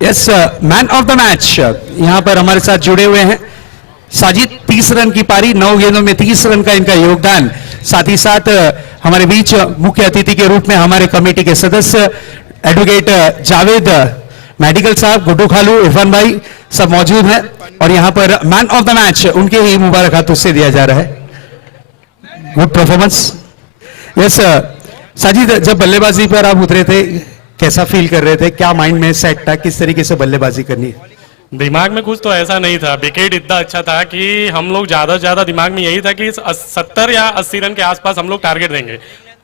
Yes, man of the match यहां पर हमारे साथ जुड़े हुए हैं साजिद। 30 रन की पारी, 9 गेंदों में 30 रन का इनका योगदान। साथ ही साथ हमारे बीच मुख्य अतिथि के रूप में हमारे कमेटी के सदस्य एडवोकेट जावेद मेडिकल साहब, गुड्डू खालू, इरफान भाई सब मौजूद हैं। और यहां पर मैन ऑफ द मैच उनके ही मुबारक हाथों से दिया जा रहा है। Good performance. यस साजिद, जब बल्लेबाजी पर आप उतरे थे कैसा फील कर रहे थे, क्या माइंड में सेट था, किस तरीके से बल्लेबाजी करनी है? दिमाग में कुछ तो ऐसा नहीं था, विकेट इतना अच्छा था कि हम लोग ज्यादा से ज्यादा दिमाग में यही था कि 70 या 80 रन के आसपास हम लोग टारगेट देंगे।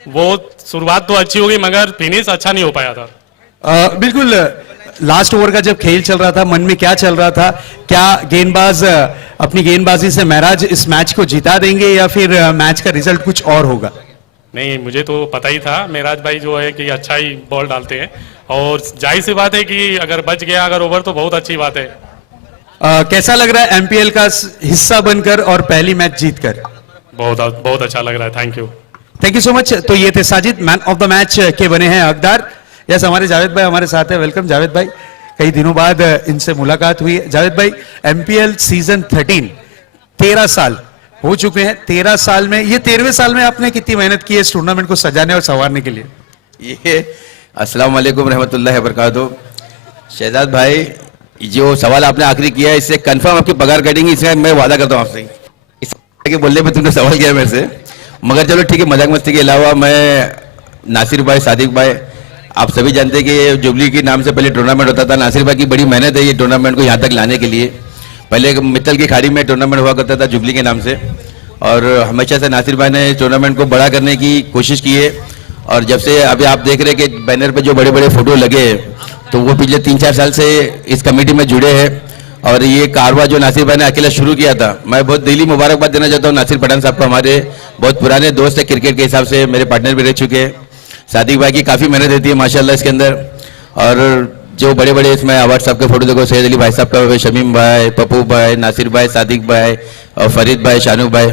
वो शुरुआत तो अच्छी हो गई मगर फिनिश अच्छा नहीं हो पाया था। बिल्कुल। लास्ट ओवर का जब खेल चल रहा था, मन में क्या चल रहा था? क्या गेंदबाज अपनी गेंदबाजी से महराज इस मैच को जिता देंगे या फिर मैच का रिजल्ट कुछ और होगा? नहीं, मुझे तो पता ही था महराज भाई जो है कि अच्छा ही बॉल डालते हैं और जाहिर सी बात है कि अगर बच गया अगर ओवर तो बहुत अच्छी बात है। कैसा लग रहा है एमपीएल का हिस्सा बनकर और पहली मैच जीतकर? बहुत बहुत अच्छा लग रहा है। Thank you so much. तो ये थे Sajid, man of the match के बने हैं हकदार। यस, हमारे जावेद भाई हमारे साथ है। वेलकम जावेद भाई, कई दिनों बाद इनसे मुलाकात हुई है। जावेद भाई, एमपीएल सीजन 13 13 साल हो चुके हैं। 13 साल में, ये 13वें साल में आपने कितनी मेहनत की है इस टूर्नामेंट को सजाने और संवारने के लिए? ये अस्सलाम वालेकुम रहमतुल्लाहि व बरकातहू। शहजाद भाई, जो सवाल आपने आखिरी किया है इससे कंफर्म आपकी पगार कटेंगी, इसका मैं वादा करता हूँ आपसे। इसके बोलने पे तुमने सवाल किया मेरे से, मगर चलो ठीक है, मजाक मस्ती के अलावा मैं नासिर भाई, सादिक भाई, आप सभी जानते हैं कि जुबली के नाम से पहले टूर्नामेंट होता था। नासिर भाई की बड़ी मेहनत है ये टूर्नामेंट को यहाँ तक लाने के लिए। पहले मित्तल की खाड़ी में टूर्नामेंट हुआ करता था जुबली के नाम से, और हमेशा से नासिर भाई ने टूर्नामेंट को बड़ा करने की कोशिश की है। और जब से अभी आप देख रहे हैं कि बैनर पे जो बड़े बड़े फोटो लगे तो वो पिछले 3-4 साल से इस कमेटी में जुड़े हैं। और ये कारवा जो नासिर भाई ने अकेला शुरू किया था, मैं बहुत दिली मुबारकबाद देना चाहता हूँ नासिर पठान साहब को। हमारे बहुत पुराने दोस्त है, क्रिकेट के हिसाब से मेरे पार्टनर भी रह चुके हैं। सादिक भाई की काफ़ी मेहनत रहती है माशाल्लाह इसके अंदर। और जो बड़े बड़े इसमें अवार्ड साहब के फोटो देखो, सैयद अली भाई साहब का, शमीम भाई, पप्पू भाई, नासिर भाई, सादिक भाई और फरीद भाई, शानू भाई,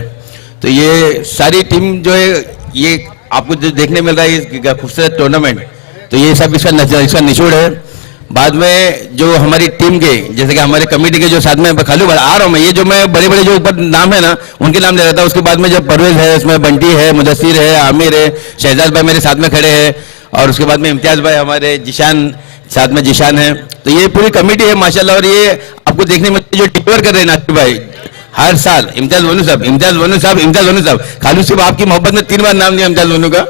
तो ये सारी टीम जो है, ये आपको जो देखने मिल रहा है ये खूबसूरत टूर्नामेंट, तो ये सब इसका निचोड़ है। बाद में जो हमारी टीम के, जैसे कि हमारे कमेटी के जो साथ में खालू आ रहा हूँ मैं, ये जो मैं बड़े बड़े जो ऊपर नाम है ना उनके नाम ले रहा था। उसके बाद में जब परवेज है, इसमें बंटी है, मुदस्सिर है, आमिर है, शहजाद भाई मेरे साथ में खड़े हैं, और उसके बाद में इम्तियाज भाई, हमारे जिशान साथ में जिशान है। तो ये पूरी कमेटी है माशाल्लाह। और ये आपको देखने में जो टिकवर कर रहे हैं नासिर भाई हर साल, इम्तियाज वनू साहब, इम्तियाज वनू साहब, इम्तियाज वनू साहब, खालू सिर्फ आपकी मोहब्बत में 3 बार नाम लिया इम्तियाज वनू का,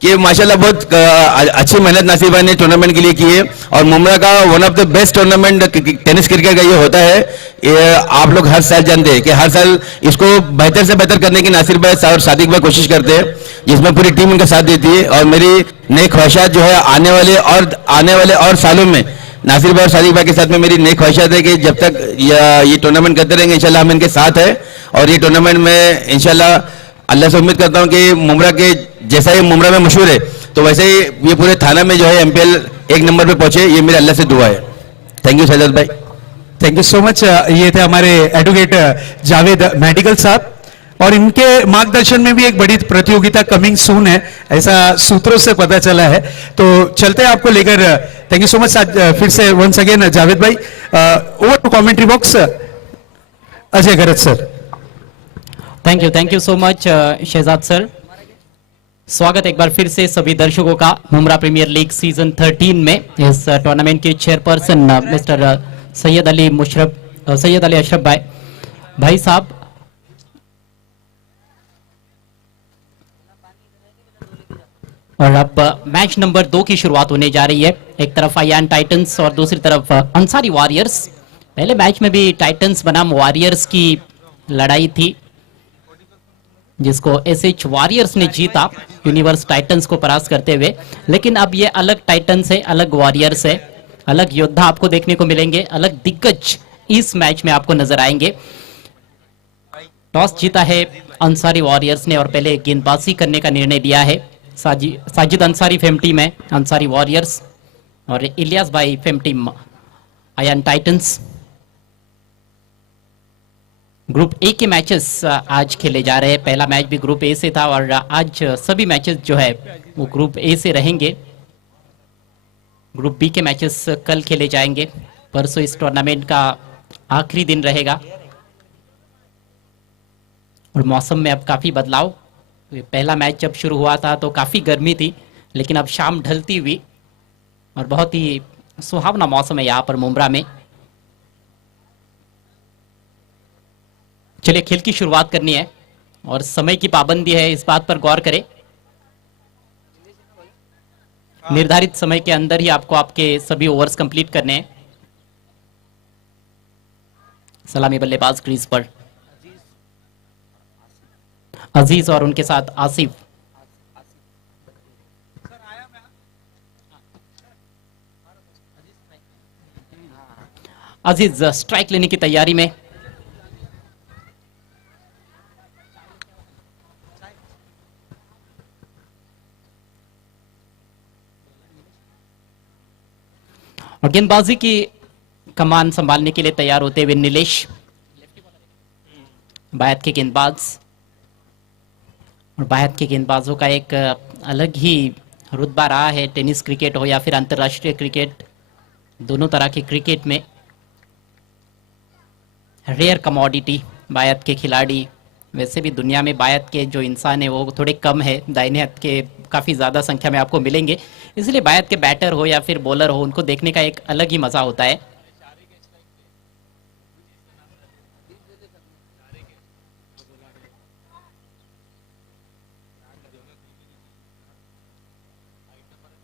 कि माशाल्लाह बहुत अच्छी मेहनत नासिर भाई ने टूर्नामेंट के लिए की है। और मुमरा का one of the best tournament tennis cricket का ये होता है। ये आप लोग हर साल जानते हैं कि हर साल इसको बेहतर से बेहतर करने की नासिर भाई और सादिक भाई कोशिश करते हैं, जिसमें पूरी टीम उनका साथ देती है। और मेरी नई ख्वाहिशात जो है आने वाले और सालों में नासिर भाई और सादिक भाई के साथ में मेरी नई ख्वाहिशात है कि जब तक ये टूर्नामेंट करते रहेंगे इंशाल्लाह हम इनके साथ है। और ये टूर्नामेंट में इंशाल्लाह अल्लाह से उम्मीद करता हूं कि मुमरा के जैसा ये मुमरा में मशहूर है तो वैसे ही ये पूरे थाना में जो है एमपीएल 1 नंबर पे पहुंचे, ये मेरे अल्लाह से दुआ है। थैंक यू शहजाद भाई, थैंक यू सो मच। ये थे हमारे एडवोकेट जावेद मेडिकल साहब, और इनके मार्गदर्शन में भी एक बड़ी प्रतियोगिता कमिंग सून है, ऐसा सूत्रों से पता चला है। तो चलते हैं आपको लेकर। थैंक यू सो मच फिर से वंस अगेन जावेद भाई। Over to commentary box, Ajay Garaj sir. Thank you so much Shahzad sir. स्वागत एक बार फिर से सभी दर्शकों का मुमरा प्रीमियर लीग सीजन 13 में। इस टूर्नामेंट के चेयरपर्सन मिस्टर सैयद अली अशरफ भाई साहब, और अब मैच नंबर 2 की शुरुआत होने जा रही है। एक तरफ आयान टाइटंस और दूसरी तरफ अंसारी वॉरियर्स। पहले मैच में भी टाइटंस बनाम वॉरियर्स की लड़ाई थी, जिसको एसएच वॉरियर्स ने जीता यूनिवर्स टाइटंस को परास्त करते हुए। लेकिन अब ये अलग टाइटंस है, अलग वॉरियर्स है, अलग योद्धा आपको देखने को मिलेंगे, अलग दिग्गज इस मैच में आपको नजर आएंगे। टॉस जीता है अंसारी वॉरियर्स ने और पहले गेंदबाजी करने का निर्णय लिया है। साजिद अंसारी फेम टीम है अंसारी वॉरियर्स, और इलियास भाई fame team ion Titans. Group A के मैचेस आज खेले जा रहे हैं। पहला मैच भी ग्रुप ए से था, और आज सभी मैचेस जो है वो ग्रुप ए से रहेंगे। ग्रुप बी के मैचेस कल खेले जाएंगे। परसों इस टूर्नामेंट का आखिरी दिन रहेगा और मौसम में अब काफ़ी बदलाव। ये पहला मैच जब शुरू हुआ था तो काफ़ी गर्मी थी, लेकिन अब शाम ढलती हुई और बहुत ही सुहावना मौसम है यहाँ पर मुंब्रा में। चलिए खेल की शुरुआत करनी है और समय की पाबंदी है, इस बात पर गौर करें। निर्धारित समय के अंदर ही आपको आपके सभी ओवर्स कंप्लीट करने हैं। सलामी बल्लेबाज क्रीज पर अजीज और उनके साथ आसिफ। अजीज स्ट्राइक लेने की तैयारी में। और गेंदबाजी की कमान संभालने के लिए तैयार होते हुए नीलेश, बायत के गेंदबाज। और बायत के गेंदबाजों का एक अलग ही रुतबा रहा है, टेनिस क्रिकेट हो या फिर अंतर्राष्ट्रीय क्रिकेट, दोनों तरह के क्रिकेट में रेयर कमोडिटी बायत के खिलाड़ी। वैसे भी दुनिया में बायत के जो इंसान है वो थोड़े कम है, दाहिने हाथ के काफ़ी ज़्यादा संख्या में आपको मिलेंगे, इसलिए बायत के बैटर हो या फिर बॉलर हो उनको देखने का एक अलग ही मज़ा होता है।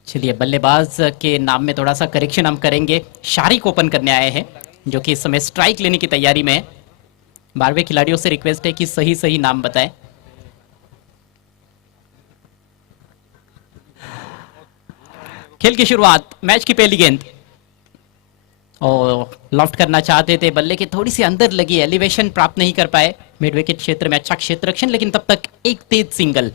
चलिए बल्लेबाज के नाम में थोड़ा सा करेक्शन हम करेंगे। शारिक ओपन करने आए हैं जो कि इस समय स्ट्राइक लेने की तैयारी में है। 12वें खिलाड़ियों से रिक्वेस्ट है कि सही सही नाम बताएं। खेल की शुरुआत, मैच की पहली गेंद और लॉफ्ट करना चाहते थे, बल्ले के थोड़ी सी अंदर लगी, एलिवेशन प्राप्त नहीं कर पाए। मिड विकेट क्षेत्र में अच्छा क्षेत्र रक्षण, लेकिन तब तक एक तेज सिंगल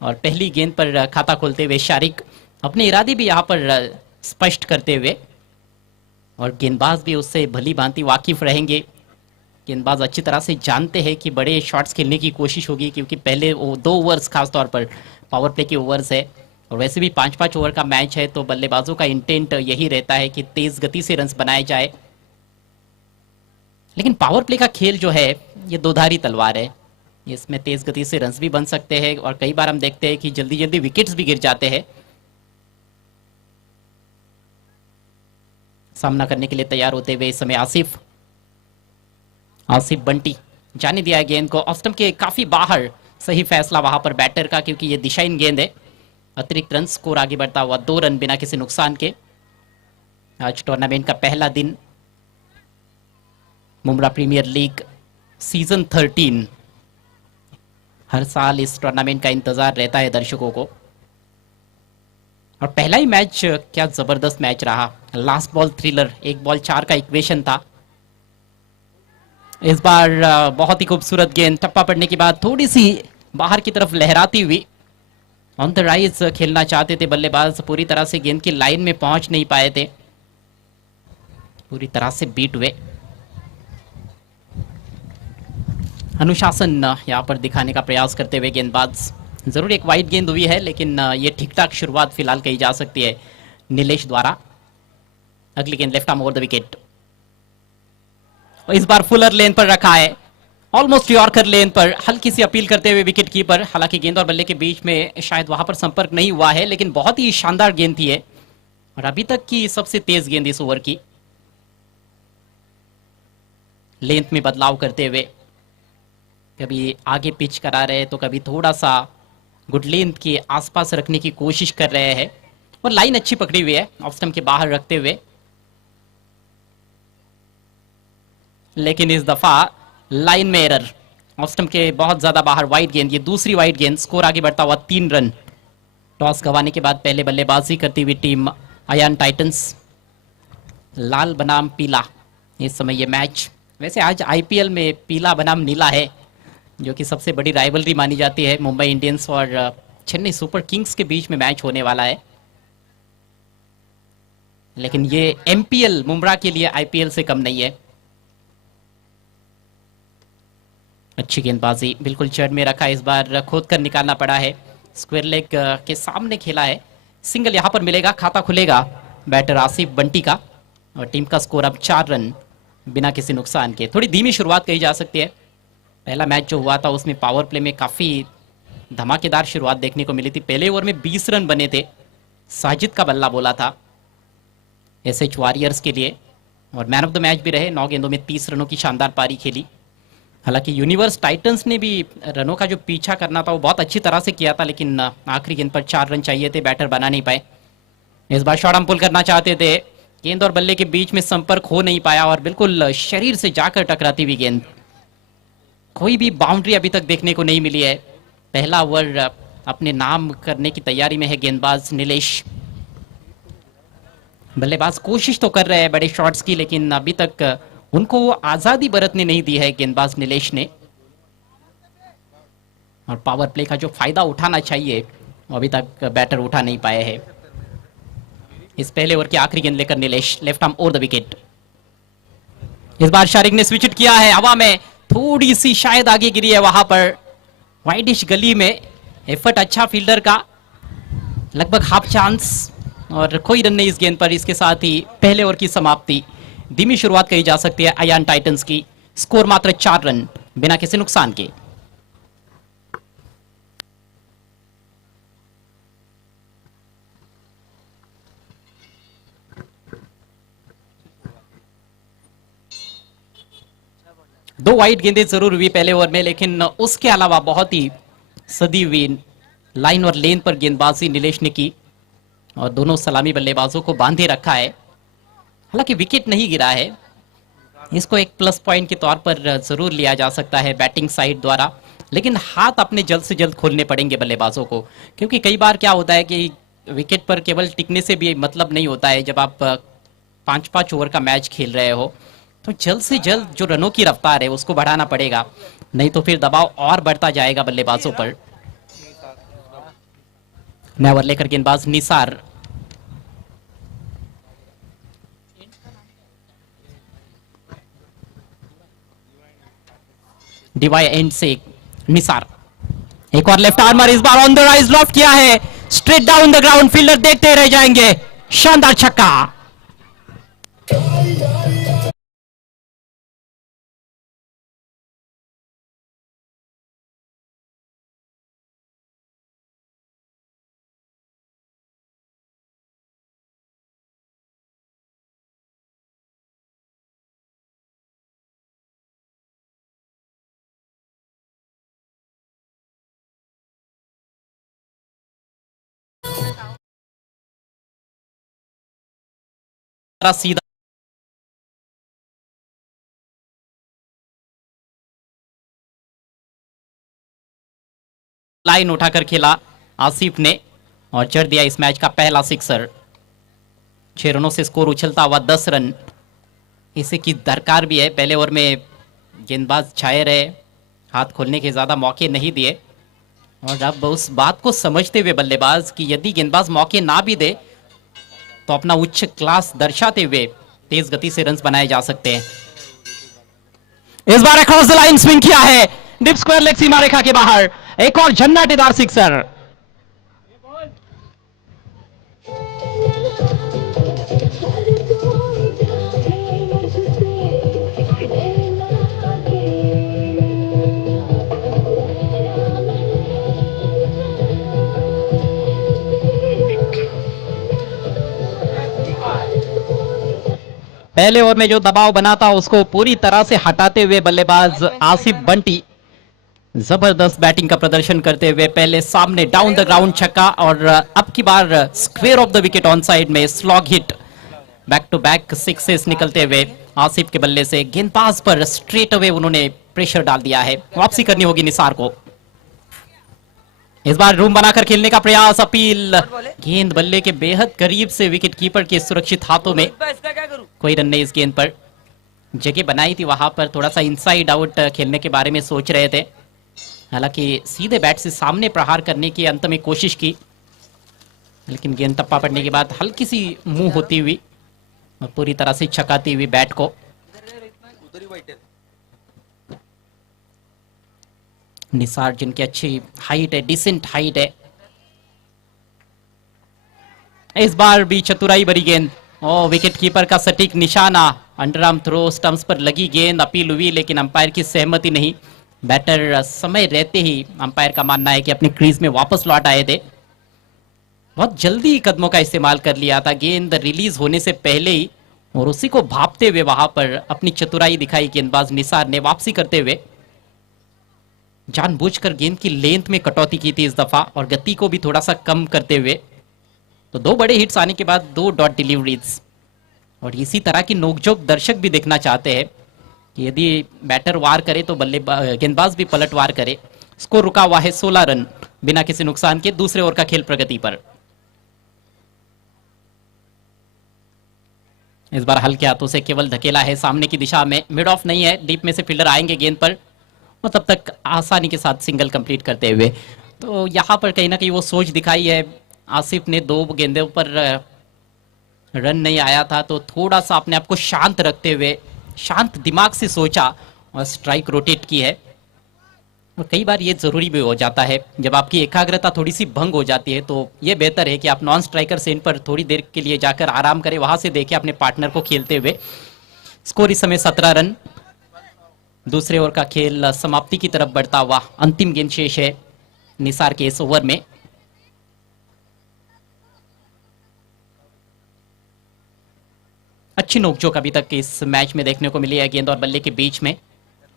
और पहली गेंद पर खाता खोलते हुए शारिक अपने इरादे भी यहाँ पर स्पष्ट करते हुए, और गेंदबाज भी उससे भली भांति वाकिफ रहेंगे। गेंदबाज अच्छी तरह से जानते हैं कि बड़े शॉट्स खेलने की कोशिश होगी, क्योंकि पहले वो 2 ओवर्स खासतौर पर पावर प्ले के ओवर्स है और वैसे भी 5-5 ओवर का मैच है, तो बल्लेबाजों का इंटेंट यही रहता है कि तेज गति से रन्स बनाए जाए। लेकिन पावर प्ले का खेल जो है ये दोधारी तलवार है, इसमें तेज गति से रन्स भी बन सकते हैं और कई बार हम देखते हैं कि जल्दी जल्दी विकेट्स भी गिर जाते हैं। सामना करने के लिए तैयार होते हुए इस समय आसिफ बंटी जाने दिया है गेंद को ऑफ स्टंप के काफी बाहर। सही फैसला वहां पर बैटर का, क्योंकि ये दिशाहीन गेंद है। अतिरिक्त रन, स्कोर आगे बढ़ता हुआ 2 रन बिना किसी नुकसान के। आज टूर्नामेंट का पहला दिन, मुंब्रा प्रीमियर लीग सीजन 13। हर साल इस टूर्नामेंट का इंतजार रहता है दर्शकों को, और पहला ही मैच क्या जबरदस्त मैच रहा। लास्ट बॉल थ्रिलर, 1 बॉल 4 का इक्वेशन था। इस बार बहुत ही खूबसूरत गेंद, टप्पा पड़ने के बाद थोड़ी सी बाहर की तरफ लहराती हुई। ऑन द राइज खेलना चाहते थे बल्लेबाज, पूरी तरह से गेंद की लाइन में पहुंच नहीं पाए थे, पूरी तरह से बीट हुए। अनुशासन यहाँ पर दिखाने का प्रयास करते हुए गेंदबाज। जरूर एक वाइड गेंद हुई है, लेकिन ये ठीक ठाक शुरुआत फिलहाल कही जा सकती है नीलेश द्वारा। अगली गेंद left arm over the wicket, और इस बार फुलर लेन पर रखा है, ऑलमोस्ट यॉर्कर लेन पर। हल्की सी अपील करते हुए विकेट कीपर, हालांकि गेंद और बल्ले के बीच में शायद वहां पर संपर्क नहीं हुआ है, लेकिन बहुत ही शानदार गेंद थी है और अभी तक की सबसे तेज गेंद इस ओवर की। लेंथ में बदलाव करते हुए कभी आगे पिच करा रहे तो कभी थोड़ा सा गुड लेंथ के आसपास रखने की कोशिश कर रहे हैं, और लाइन अच्छी पकड़ी हुई है ऑफ स्टंप के बाहर रखते हुए। लेकिन इस दफा लाइन में एरर, ऑफ स्टंप के बहुत ज्यादा बाहर वाइड गेंद। ये दूसरी वाइड गेंद, स्कोर आगे बढ़ता हुआ 3 रन। टॉस गंवाने के बाद पहले बल्लेबाजी करती हुई टीम अयान टाइटंस, लाल बनाम पीला इस समय ये मैच। वैसे आज आईपीएल में पीला बनाम नीला है, जो कि सबसे बड़ी राइवलरी मानी जाती है। मुंबई इंडियंस और चेन्नई सुपर किंग्स के बीच में मैच होने वाला है, लेकिन ये एमपीएल मुंब्रा के लिए आईपीएल से कम नहीं है। अच्छी गेंदबाजी, बिल्कुल चढ़ में रखा, इस बार खोद कर निकालना पड़ा है। स्क्वायर लेग के सामने खेला है, सिंगल यहां पर मिलेगा, खाता खुलेगा। बैटर आसिफ बंटी का और टीम का स्कोर अब 4 रन बिना किसी नुकसान के। थोड़ी धीमी शुरुआत कही जा सकती है। पहला मैच जो हुआ था उसमें पावर प्ले में काफ़ी धमाकेदार शुरुआत देखने को मिली थी। पहले ओवर में 20 रन बने थे, साजिद का बल्ला बोला था एसएच वॉरियर्स के लिए और मैन ऑफ द मैच भी रहे। 9 गेंदों में 30 रनों की शानदार पारी खेली। हालांकि यूनिवर्स टाइटंस ने भी रनों का जो पीछा करना था वो बहुत अच्छी तरह से किया था, लेकिन आखिरी गेंद पर 4 रन चाहिए थे, बैटर बना नहीं पाए। इस बार शॉट हम पुल करना चाहते थे, गेंद और बल्ले के बीच में संपर्क हो नहीं पाया और बिल्कुल शरीर से जाकर टकराती हुई गेंद। कोई भी बाउंड्री अभी तक देखने को नहीं मिली है। पहला ओवर अपने नाम करने की तैयारी में है गेंदबाज नीलेश। बल्लेबाज कोशिश तो कर रहे हैं बड़े शॉट्स की, लेकिन अभी तक उनको आजादी बरतने नहीं दी है गेंदबाज नीलेश ने। और पावर प्ले का जो फायदा उठाना चाहिए वो अभी तक बैटर उठा नहीं पाए हैं। इस पहले ओवर की आखिरी गेंद लेकर Nilesh left arm over the wicket. इस बार शारिक ने स्विच किया है, हवा में थोड़ी सी शायद आगे गिरी है, वहां पर वाइडिश गली में एफर्ट अच्छा फील्डर का, लगभग हाफ चांस और कोई रन नहीं इस गेंद पर। इसके साथ ही पहले ओवर की समाप्ति। धीमी शुरुआत कही जा सकती है अयान टाइटंस की। स्कोर मात्र 4 रन बिना किसी नुकसान के। दो वाइड गेंदें जरूर हुई पहले ओवर में, लेकिन उसके अलावा बहुत ही सदी हुई लाइन और लेन पर गेंदबाजी नीलेश ने की और दोनों सलामी बल्लेबाजों को बांधे रखा है। हालांकि विकेट नहीं गिरा है, इसको एक प्लस पॉइंट के तौर पर जरूर लिया जा सकता है बैटिंग साइड द्वारा, लेकिन हाथ अपने जल्द से जल्द खोलने पड़ेंगे बल्लेबाजों को, क्योंकि कई बार क्या होता है कि विकेट पर केवल टिकने से भी मतलब नहीं होता है। जब आप 5-5 ओवर का मैच खेल रहे हो तो जल्द से जल्द जो रनों की रफ्तार है उसको बढ़ाना पड़ेगा, नहीं तो फिर दबाव और बढ़ता जाएगा बल्लेबाजों पर। नया ओवर लेकर गेंदबाज निसार। डिवाई एंड से निसार, एक और लेफ्ट आर्मर, इस बार ऑन द राइज लॉफ्ट किया है, straight down the ground, fielder देखते रह जाएंगे। शानदार छक्का। सीधा लाइन उठाकर खेला आसिफ ने और चढ़ दिया इस मैच का पहला सिक्सर। 6 रनों से स्कोर उछलता हुआ 10 रन इसे की दरकार भी है। पहले ओवर में गेंदबाज छाए रहे, हाथ खोलने के ज्यादा मौके नहीं दिए और अब उस बात को समझते हुए बल्लेबाज कि यदि गेंदबाज मौके ना भी दे तो अपना उच्च क्लास दर्शाते हुए तेज गति से रन्स बनाए जा सकते हैं। इस बार अक्रॉस द लाइन स्विंग किया है, डिप स्क्वायर लेग सीमा रेखा के बाहर, एक और झन्नाटेदार सिक्सर। पहले ओवर में जो दबाव बना था उसको पूरी तरह से हटाते हुए बल्लेबाज आसिफ बंटी जबरदस्त बैटिंग का प्रदर्शन करते हुए पहले सामने डाउन द ग्राउंड छक्का और अब की बार square off the wicket on side में slog hit, back to back sixes निकलते हुए आसिफ के बल्ले से गेंदबाज पर स्ट्रेट अवे उन्होंने प्रेशर डाल दिया है। वापसी करनी होगी निसार को। इस बार रूम बनाकर खेलने का प्रयास, अपील, गेंद बल्ले के बेहद करीब से विकेट कीपर के सुरक्षित हाथों में। कोई रन नहीं इस गेंद पर। जगह बनाई थी वहां पर, थोड़ा सा इनसाइड आउट खेलने के बारे में सोच रहे थे, हालांकि सीधे बैट से सामने प्रहार करने की अंत में कोशिश की, लेकिन गेंद टप्पा पड़ने के बाद हल्की सी मुंह होती हुई और पूरी तरह से छकाती हुई बैट को। निसार जिनकी अच्छी हाइट है, डिसेंट हाइट है, इस बार भी चतुराई भरी गेंद, ओ विकेट कीपर का सटीक निशाना, अंडरआर्म थ्रो, स्टंप्स पर लगी गेंद, अपील हुई लेकिन अंपायर की सहमति नहीं। बैटर समय रहते ही अंपायर का मानना है कि अपनी क्रीज में वापस लौट आए थे। बहुत जल्दी कदमों का इस्तेमाल कर लिया था, गेंद रिलीज होने से पहले ही, और उसी को भांपते हुए वहां पर अपनी चतुराई दिखाई गेंदबाज निसार ने वापसी करते हुए। जानबूझकर गेंद की लेंथ में कटौती की थी इस दफा और गति को भी थोड़ा सा कम करते हुए। तो 2 बड़े हिट्स आने के बाद 2 डॉट डिलीवरीज, और इसी तरह की नोकझोंक दर्शक भी देखना चाहते हैं कि यदि बैटर वार करे तो गेंदबाज भी पलट वार करे। स्कोर रुका हुआ है 16 रन बिना किसी नुकसान के, दूसरे ओवर का खेल प्रगति पर। इस बार हल्के हाथों से केवल धकेला है सामने की दिशा में, मिड ऑफ नहीं है, डीप में से फील्डर आएंगे गेंद पर और तब तक आसानी के साथ सिंगल कंप्लीट करते हुए। तो यहां पर कहीं ना कहीं वो सोच दिखाई है आसिफ ने, 2 गेंदों पर रन नहीं आया था तो थोड़ा सा अपने आप को शांत रखते हुए शांत दिमाग से सोचा और स्ट्राइक रोटेट की है। और कई बार ये जरूरी भी हो जाता है, जब आपकी एकाग्रता थोड़ी सी भंग हो जाती है तो ये बेहतर है कि आप नॉन स्ट्राइकर से इन पर थोड़ी देर के लिए जाकर आराम करें, वहां से देखें अपने पार्टनर को खेलते हुए। स्कोर इस समय 17 रन, दूसरे ओवर का खेल समाप्ति की तरफ बढ़ता हुआ। अंतिम गेंद शेष है निसार के इस ओवर में। अच्छी नोकझोंक अभी तक इस मैच में देखने को मिली है गेंद और बल्ले के बीच में।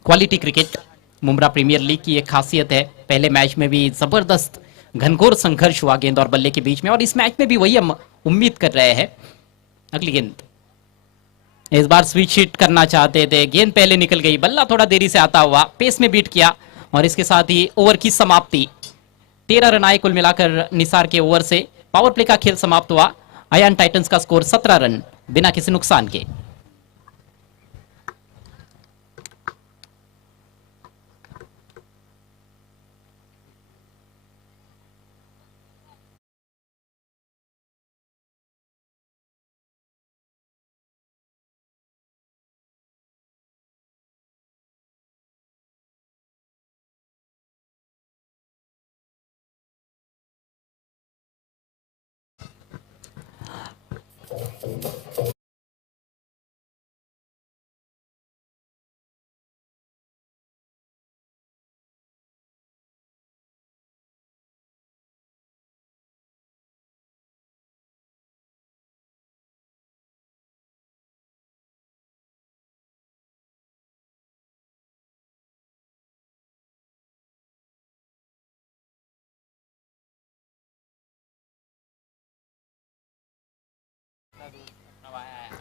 Quality cricket Mumbra premier league की एक खासियत है। पहले मैच में भी जबरदस्त घनघोर संघर्ष हुआ गेंद और बल्ले के बीच में, और इस मैच में भी वही हम उम्मीद कर रहे हैं। अगली गेंद, इस बार स्विच हिट करना चाहते थे, गेंद पहले निकल गई, बल्ला थोड़ा देरी से आता हुआ पेस में बीट किया और इसके साथ ही ओवर की समाप्ति। 13 रन आए कुल मिलाकर निसार के ओवर से। पावर प्ले का खेल समाप्त हुआ। अयान टाइटंस का स्कोर 17 रन बिना किसी नुकसान के।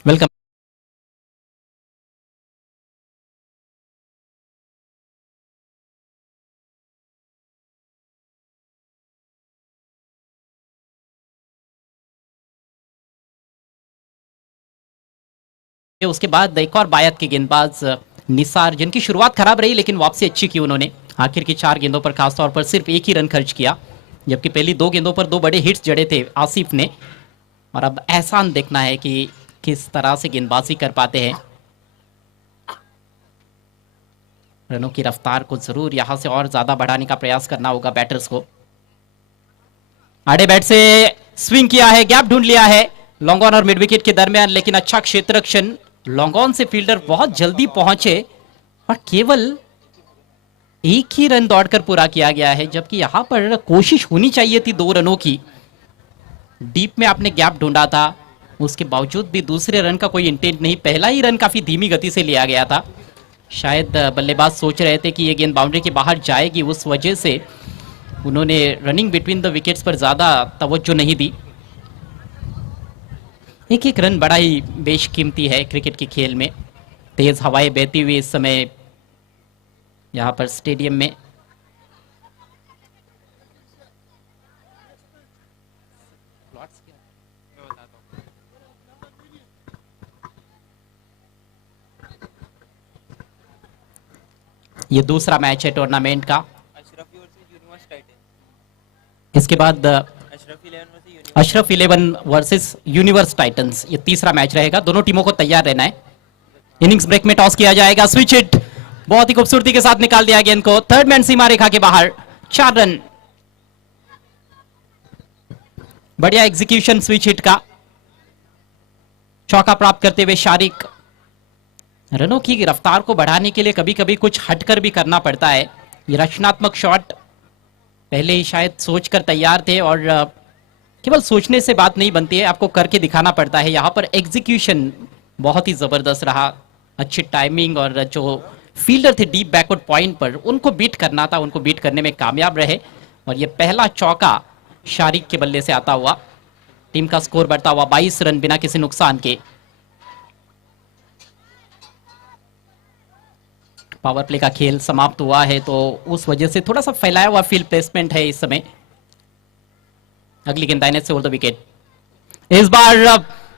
वेलकम। उसके बाद एक और बायत के गेंदबाज निसार, जिनकी शुरुआत खराब रही लेकिन वापसी अच्छी की उन्होंने। आखिर की 4 गेंदों पर खासतौर पर सिर्फ 1 ही रन खर्च किया, जबकि पहली 2 गेंदों पर 2 बड़े हिट्स जड़े थे आसिफ ने। और अब एहसान देखना है कि किस तरह से गेंदबाजी कर पाते हैं। रनों की रफ्तार को जरूर यहां से और ज्यादा बढ़ाने का प्रयास करना होगा बैटर्स को। आड़े बैट से स्विंग किया है, गैप ढूंढ लिया है लॉन्ग ऑन और मिड विकेट के दरमियान, लेकिन अच्छा क्षेत्र रक्षण। लॉन्ग ऑन से फील्डर बहुत जल्दी पहुंचे और केवल 1 ही रन दौड़कर पूरा किया गया है, जबकि यहां पर कोशिश होनी चाहिए थी 2 रनों की। डीप में आपने गैप ढूंढा था, उसके बावजूद भी दूसरे रन का कोई इंटेंट नहीं। पहला ही रन काफी धीमी गति से लिया गया था। शायद बल्लेबाज सोच रहे थे कि ये गेंद बाउंड्री के बाहर जाएगी, उस वजह से उन्होंने रनिंग बिटवीन द विकेट्स पर ज्यादा तवज्जो नहीं दी। एक एक रन बड़ा ही बेशकीमती है क्रिकेट के खेल में। तेज हवाएं बहती हुई इस समय यहां पर स्टेडियम में। ये दूसरा मैच है टूर्नामेंट का। इसके बाद अशरफ 11 वर्सेस यूनिवर्स टाइटंस, ये तीसरा मैच रहेगा। दोनों टीमों को तैयार रहना है। इनिंग्स ब्रेक में टॉस किया जाएगा, स्विच हिट बहुत ही खूबसूरती के साथ निकाल दिया गेंद को, थर्ड मैन सीमा रेखा के बाहर, 4 रन। बढ़िया एग्जीक्यूशन स्विच हिट का, चौका प्राप्त करते हुए शारिक। रनों की रफ्तार को बढ़ाने के लिए कभी कभी कुछ हटकर भी करना पड़ता है। ये रचनात्मक शॉट पहले ही शायद सोचकर तैयार थे, और केवल सोचने से बात नहीं बनती है, आपको करके दिखाना पड़ता है। यहाँ पर एग्जीक्यूशन बहुत ही जबरदस्त रहा, अच्छी टाइमिंग, और जो फील्डर थे डीप बैकवर्ड पॉइंट पर उनको बीट करना था, उनको बीट करने में कामयाब रहे। और ये पहला चौका शारिक के बल्ले से आता हुआ, टीम का स्कोर बढ़ता हुआ 22 रन बिना किसी नुकसान के। पावर प्ले का खेल समाप्त हुआ है, तो उस वजह से थोड़ा सा फैलाया हुआ फील्ड प्लेसमेंट है इस समय। अगली गेंद दाहिने से ओवर द विकेट। इस बार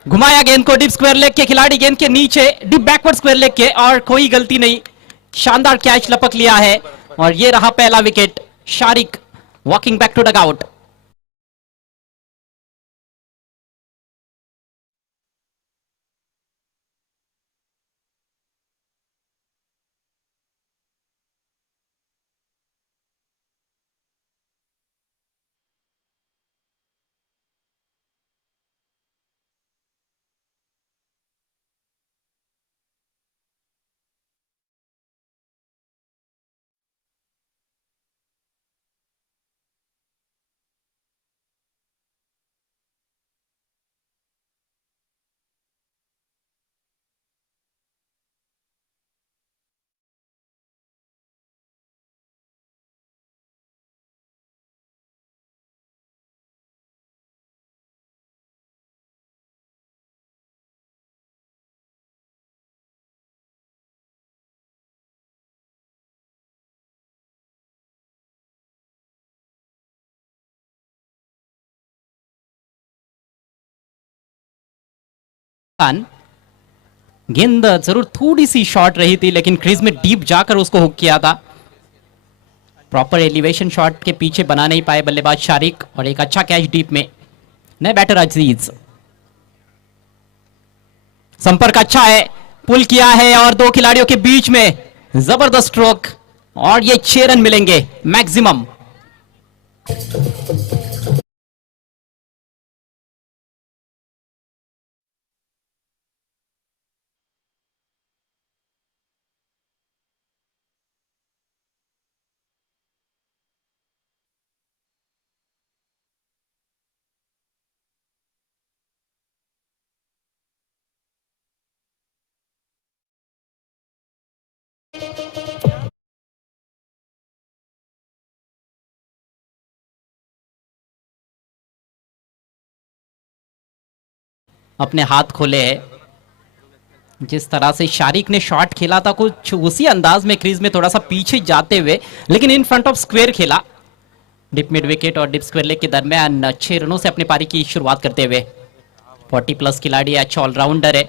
घुमाया गेंद को डीप स्क्वायर लेग के, खिलाड़ी गेंद के नीचे डीप बैकवर्ड स्क्वायर लेग के, और कोई गलती नहीं, शानदार कैच लपक लिया है। और ये रहा पहला wicket, Shariq walking back to dugout. गेंद जरूर थोड़ी सी शॉर्ट रही थी, लेकिन क्रीज में डीप जाकर उसको हुक किया था। प्रॉपर एलिवेशन शॉट के पीछे बना नहीं पाए बल्लेबाज शारिक, और एक अच्छा कैच डीप में। नए बैटर अजीज, संपर्क अच्छा है, पुल किया है, और दो खिलाड़ियों के बीच में जबरदस्त स्ट्रोक, और ये 6 रन मिलेंगे मैक्सिमम। अपने हाथ खोले हैं, जिस तरह से शारिक ने शॉट खेला था कुछ उसी अंदाज में, क्रीज में थोड़ा सा पीछे जाते हुए, लेकिन इन फ्रंट ऑफ स्क्वायर खेला। डिप मिड विकेट और डिप स्क्वायर लेग के दरमियान 6 रनों से अपनी पारी की शुरुआत करते हुए। 40 प्लस खिलाड़ी है, अच्छा ऑलराउंडर है,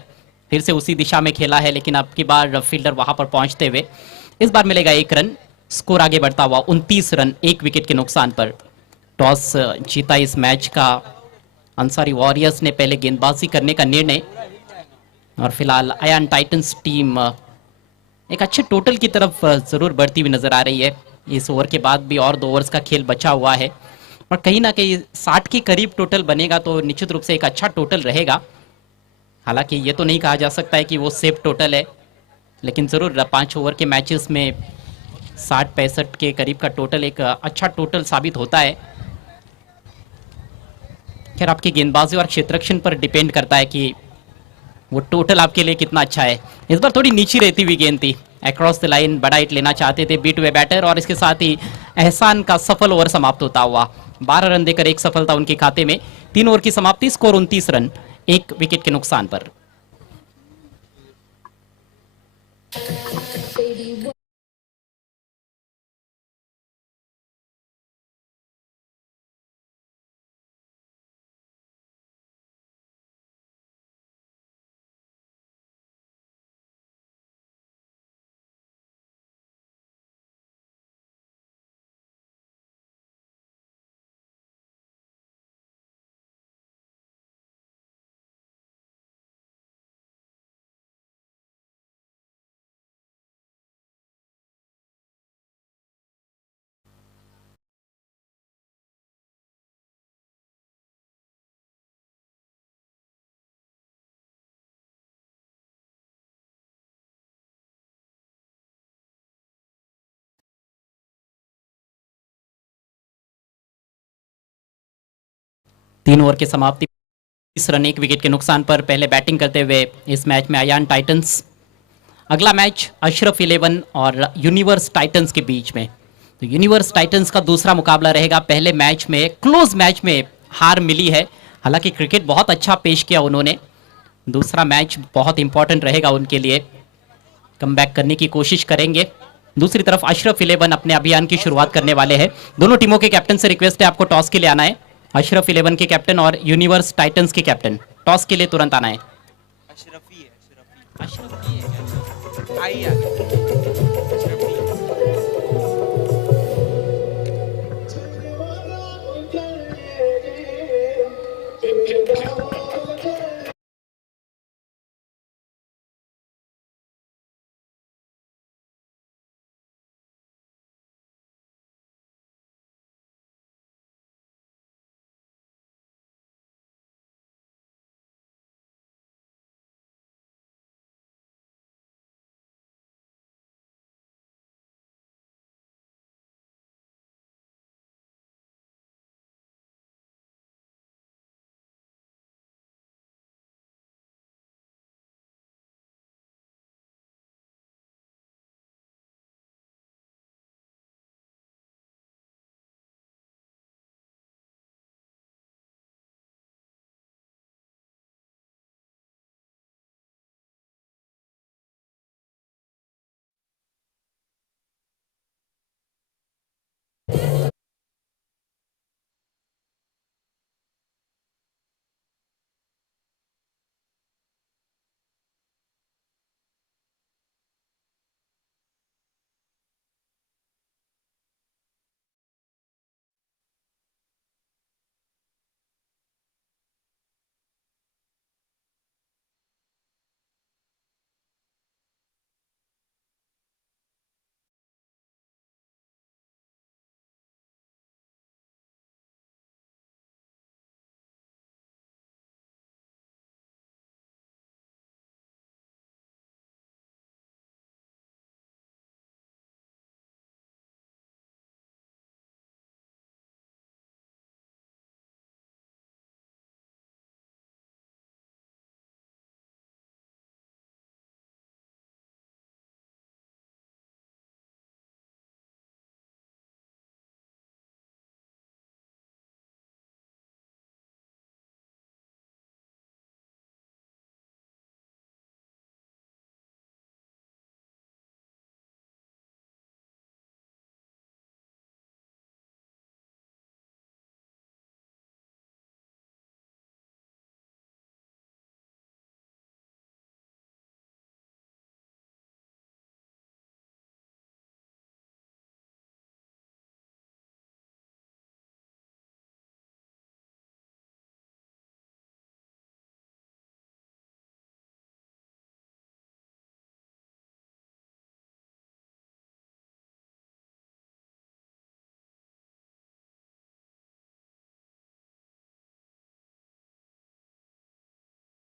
फिर से उसी दिशा में खेला है, लेकिन अब की बार फील्डर वहां पर पहुंचते हुए। इस बार मिलेगा 1 रन, स्कोर आगे बढ़ता हुआ 29 रन 1 विकेट के नुकसान पर। टॉस जीता इस मैच का अंसारी वॉरियर्स ने पहले गेंदबाजी करने का निर्णय, और फिलहाल आयन टाइटंस टीम एक अच्छे टोटल की तरफ जरूर बढ़ती हुई नजर आ रही है। इस ओवर के बाद भी और 2 ओवर्स का खेल बचा हुआ है, और कहीं ना कहीं 60 के करीब टोटल बनेगा तो निश्चित रूप से एक अच्छा टोटल रहेगा। हालांकि ये तो नहीं कहा जा सकता है कि वो सेफ टोटल है, लेकिन ज़रूर 5 ओवर के मैचेस में 60-65 के करीब का टोटल एक अच्छा टोटल साबित होता है। खैर, आपकी गेंदबाजी और क्षेत्ररक्षण पर डिपेंड करता है कि वो टोटल आपके लिए कितना अच्छा है। इस बार थोड़ी नीची रहती हुई गेंद थी, अक्रॉस द लाइन बड़ा हिट लेना चाहते थे बीट हुए बैटर, और इसके साथ ही एहसान का सफल ओवर समाप्त होता हुआ। 12 रन देकर एक सफलता उनके खाते में। 3 ओवर की समाप्ति, स्कोर 29 रन 1 विकेट के नुकसान पर। 3 ओवर की समाप्ति, 20 रन 1 विकेट के नुकसान पर पहले बैटिंग करते हुए इस मैच में अयान टाइटंस। अगला मैच अशरफ 11 और यूनिवर्स टाइटंस के बीच में। तो यूनिवर्स टाइटंस का दूसरा मुकाबला रहेगा। पहले मैच में क्लोज मैच में हार मिली है, हालांकि क्रिकेट बहुत अच्छा पेश किया उन्होंने। दूसरा मैच बहुत इंपॉर्टेंट रहेगा उनके लिए, कमबैक करने की कोशिश करेंगे। दूसरी तरफ अशरफ 11 अपने अभियान की शुरुआत करने वाले हैं। दोनों टीमों के कैप्टन से रिक्वेस्ट है आपको टॉस के लिए आना है। अशरफ 11 के कैप्टन और यूनिवर्स टाइटंस के कैप्टन टॉस के लिए तुरंत आना है। अशरफी है, अशरफी अशरफ ही है। आई आ अशरफी।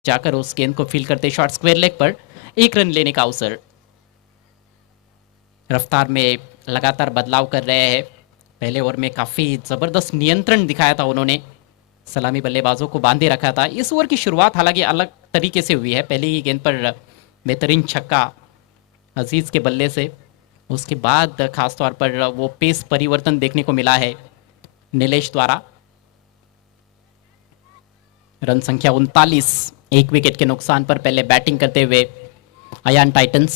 जाकर उस गेंद को फील करते शॉर्ट स्क्वायर लेग पर 1 रन लेने का अवसर। रफ्तार में लगातार बदलाव कर रहे हैं। पहले ओवर में काफी जबरदस्त नियंत्रण दिखाया था उन्होंने, सलामी बल्लेबाजों को बांधे रखा था। इस ओवर की शुरुआत हालांकि अलग तरीके से हुई है। पहली ही गेंद पर बेहतरीन छक्का अजीज के बल्ले से, उसके बाद खासतौर पर वो पेस परिवर्तन देखने को मिला है नीलेश द्वारा। रन संख्या 39, 1 विकेट के नुकसान पर पहले बैटिंग करते हुए अयान टाइटंस।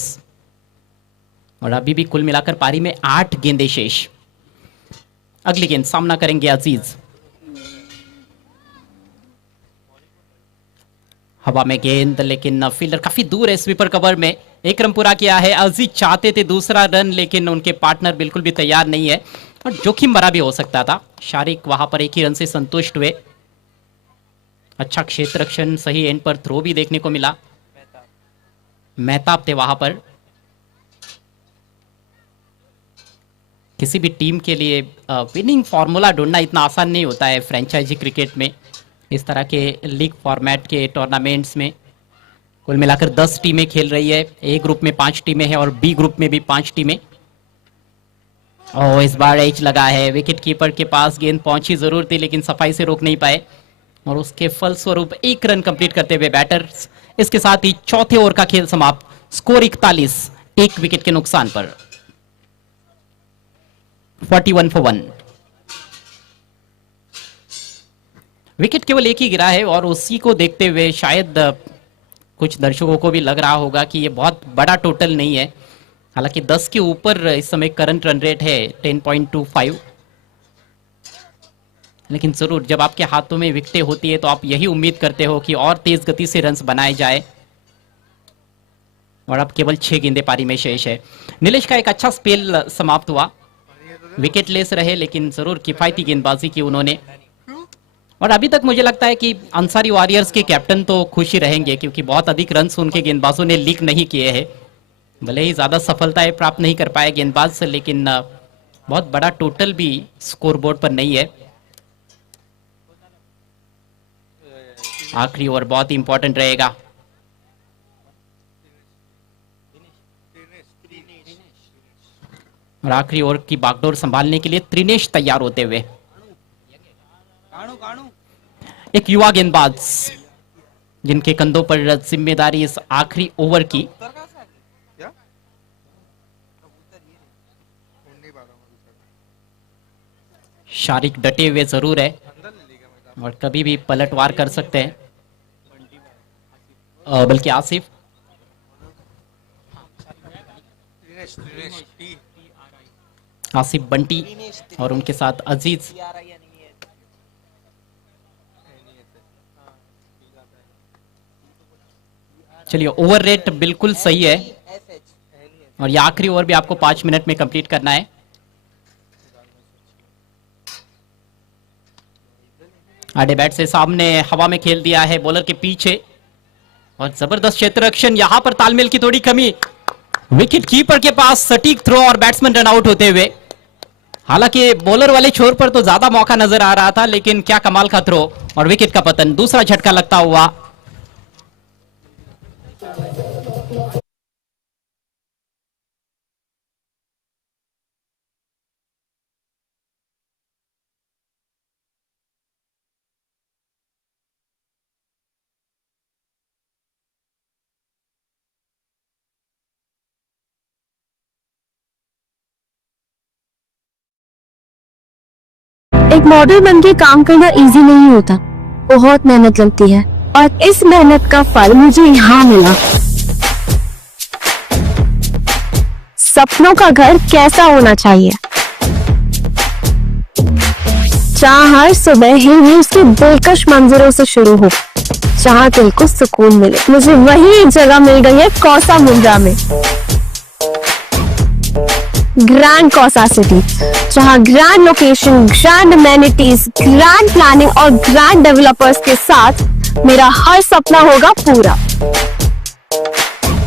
और अभी भी कुल मिलाकर पारी में 8 गेंदें शेष। अगली गेंद सामना करेंगे अजीज। हवा में गेंद, लेकिन फील्डर काफी दूर है स्वीपर कवर में। 1 रन पूरा किया है। अजीज चाहते थे दूसरा रन, लेकिन उनके पार्टनर बिल्कुल भी तैयार नहीं है और जोखिम भरा भी हो सकता था। शारिक वहां पर 1 ही रन से संतुष्ट हुए। अच्छा क्षेत्र रक्षण, सही एंड पर थ्रो भी देखने को मिला। मेहताब थे वहां पर। किसी भी टीम के लिए विनिंग फार्मूला ढूंढना इतना आसान नहीं होता है फ्रेंचाइजी क्रिकेट में, इस तरह के लीग फॉर्मेट के टूर्नामेंट्स में। कुल मिलाकर 10 टीमें खेल रही है। ए ग्रुप में 5 टीमें हैं और बी ग्रुप में भी 5 टीमें। और इस बार एज लगा है। विकेट कीपर के पास गेंद पहुंची जरूर थी, लेकिन सफाई से रोक नहीं पाए। और उसके फलस्वरूप 1 रन कंप्लीट करते हुए बैटर्स। इसके साथ ही चौथे ओवर का खेल समाप्त, स्कोर 41, 1 विकेट के नुकसान पर। 41 for 1। विकेट केवल एक ही गिरा है और उसी को देखते हुए शायद कुछ दर्शकों को भी लग रहा होगा कि ये बहुत बड़ा टोटल नहीं है। हालांकि 10 के ऊपर इस समय करंट रन रेट है 10.25, लेकिन जरूर जब आपके हाथों में विकेटें होती है तो आप यही उम्मीद करते हो कि और तेज गति से रन्स बनाए जाए। और अब केवल 6 गेंदें पारी में शेष है। नीलेश का एक अच्छा स्पेल समाप्त हुआ, विकेट लेस रहे लेकिन जरूर किफायती गेंदबाजी की उन्होंने। और अभी तक मुझे लगता है कि अंसारी वॉरियर्स के कैप्टन तो खुश ही रहेंगे क्योंकि बहुत अधिक रन्स उनके गेंदबाजों ने लीक नहीं किए हैं। भले ही ज्यादा सफलताएं प्राप्त नहीं कर पाए गेंदबाज से, लेकिन बहुत बड़ा टोटल भी स्कोरबोर्ड पर नहीं है। आखिरी ओवर बहुत इंपॉर्टेंट रहेगा। और आखिरी ओवर की बागडोर संभालने के लिए त्रिनेश तैयार होते हुए। एक युवा गेंदबाज जिनके कंधों पर जिम्मेदारी इस आखिरी ओवर की। शारिक डटे हुए जरूर है और कभी भी पलटवार कर सकते हैं, बल्कि आसिफ। आसिफ बंटी और उनके साथ अजीज। चलिए, ओवर रेट बिल्कुल सही है और ये आखिरी ओवर भी आपको 5 मिनट में कंप्लीट करना है। आड़े बैट से सामने हवा में खेल दिया है बॉलर के पीछे और जबरदस्त क्षेत्र रक्षण। यहां पर तालमेल की थोड़ी कमी, विकेट कीपर के पास सटीक थ्रो और बैट्समैन रन आउट होते हुए। हालांकि बॉलर वाले छोर पर तो ज्यादा मौका नजर आ रहा था, लेकिन क्या कमाल का थ्रो और विकेट का पतन। दूसरा झटका लगता हुआ। एक मॉडल बन के काम करना इजी नहीं होता, बहुत मेहनत लगती है और इस मेहनत का फल मुझे यहाँ मिला। सपनों का घर कैसा होना चाहिए, जहाँ हर सुबह ही उसकी दिलकश मंजरों से शुरू हो, जहाँ दिल को सुकून मिले। मुझे वही एक जगह मिल गई है कौसा मुंद्रा में, ग्रैंड कौसा सिटी, जहां grand location, grand amenities, grand planning और ग्रैंड डेवलपर्स के साथ मेरा हर सपना होगा पूरा।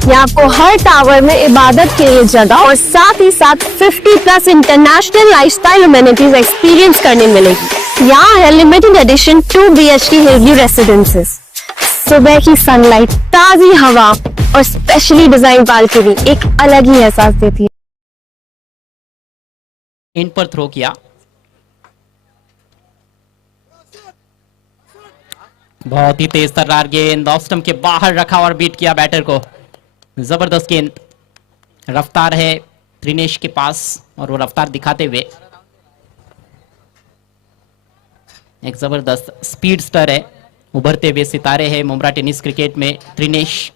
यहाँ आपको हर टावर में इबादत के लिए जगह और साथ ही साथ 50+ इंटरनेशनल लाइफस्टाइल अमेनिटीज एक्सपीरियंस करने मिलेगी। यहाँ है limited edition 2 BHK Hillview residences. सुबह की सनलाइट, ताजी हवा और स्पेशली डिजाइन बालकनी एक अलग ही एहसास देती है। इन पर थ्रो किया, बहुत ही तेज तर्रार गेंद ऑफ स्टंप के बाहर रखा और बीट किया बैटर को। जबरदस्त गेंद, रफ्तार है त्रिनेश के पास और वो रफ्तार दिखाते हुए एक जबरदस्त स्पीड स्टर है, उभरते हुए सितारे हैं मुंब्रा टेनिस क्रिकेट में त्रिनेश।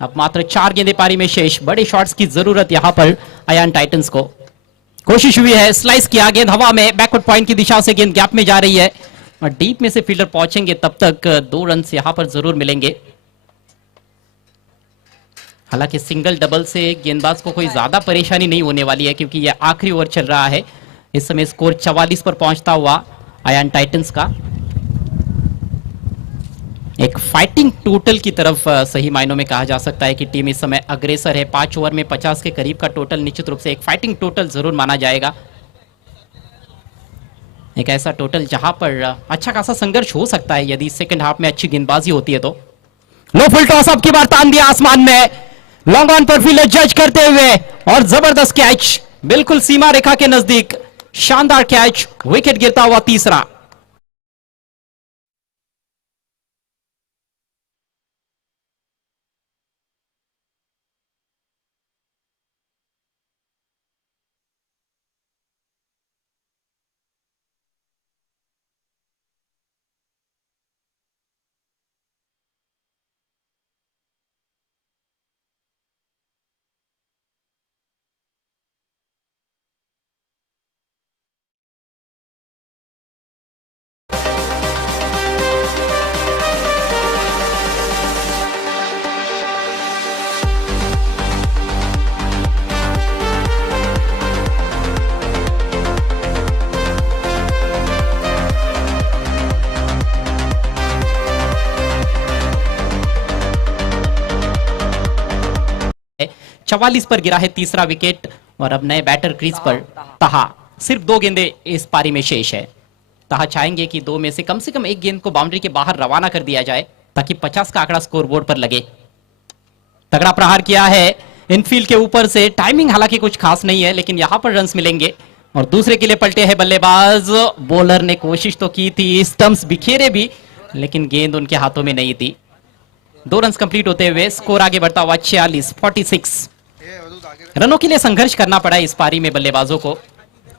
अब मात्र 4 गेंदें पारी में शेष, बड़े शॉट्स की जरूरत यहां पर अयान टाइटंस को। कोशिश हुई है, स्लाइस किया, गेंद हवा में, बैकवर्ड पॉइंट की दिशा से गेंद गैप में जा रही है और डीप में से फील्डर पहुंचेंगे तब तक 2 रन यहां पर जरूर मिलेंगे। हालांकि सिंगल डबल से गेंदबाज को कोई ज्यादा परेशानी नहीं होने वाली है क्योंकि यह आखिरी ओवर चल रहा है। इस समय स्कोर 44 पर पहुंचता हुआ अयान टाइटंस का। एक फाइटिंग टोटल की तरफ सही मायनों में कहा जा सकता है कि टीम इस समय अग्रेसर है। 5 ओवर में 50 के करीब का टोटल निश्चित रूप से एक फाइटिंग टोटल जरूर माना जाएगा। एक ऐसा टोटल जहां पर अच्छा खासा संघर्ष हो सकता है यदि सेकंड हाफ में अच्छी गेंदबाजी होती है तो। लो फुल टॉस अब की बार तान दिया आसमान में, लॉन्ग ऑन पर फील्डर जज करते हुए और जबरदस्त कैच, बिल्कुल सीमा रेखा के नजदीक, शानदार कैच, विकेट गिरता हुआ तीसरा। 44 पर गिरा है तीसरा विकेट और अब नए बैटर क्रीज पर तहा। सिर्फ 2 गेंदें इस पारी में शेष है। तहा चाहेंगे कि 2 में से कम एक गेंद को बाउंड्री के बाहर रवाना कर दिया जाए ताकि 50 का आंकड़ा स्कोरबोर्ड पर लगे। तगड़ा प्रहार किया है इनफील्ड के ऊपर से, टाइमिंग हालांकि कुछ खास नहीं है लेकिन यहां पर रन्स मिलेंगे और दूसरे के लिए पलटे हैं बल्लेबाज। बॉलर ने कोशिश तो की थी, स्टंप्स बिखेरे भी लेकिन गेंद उनके हाथों में नहीं थी। 2 रन्स कंप्लीट होते हुए स्कोर आगे बढ़ता हुआ 46 रनों के लिए संघर्ष करना पड़ा इस पारी में बल्लेबाजों को,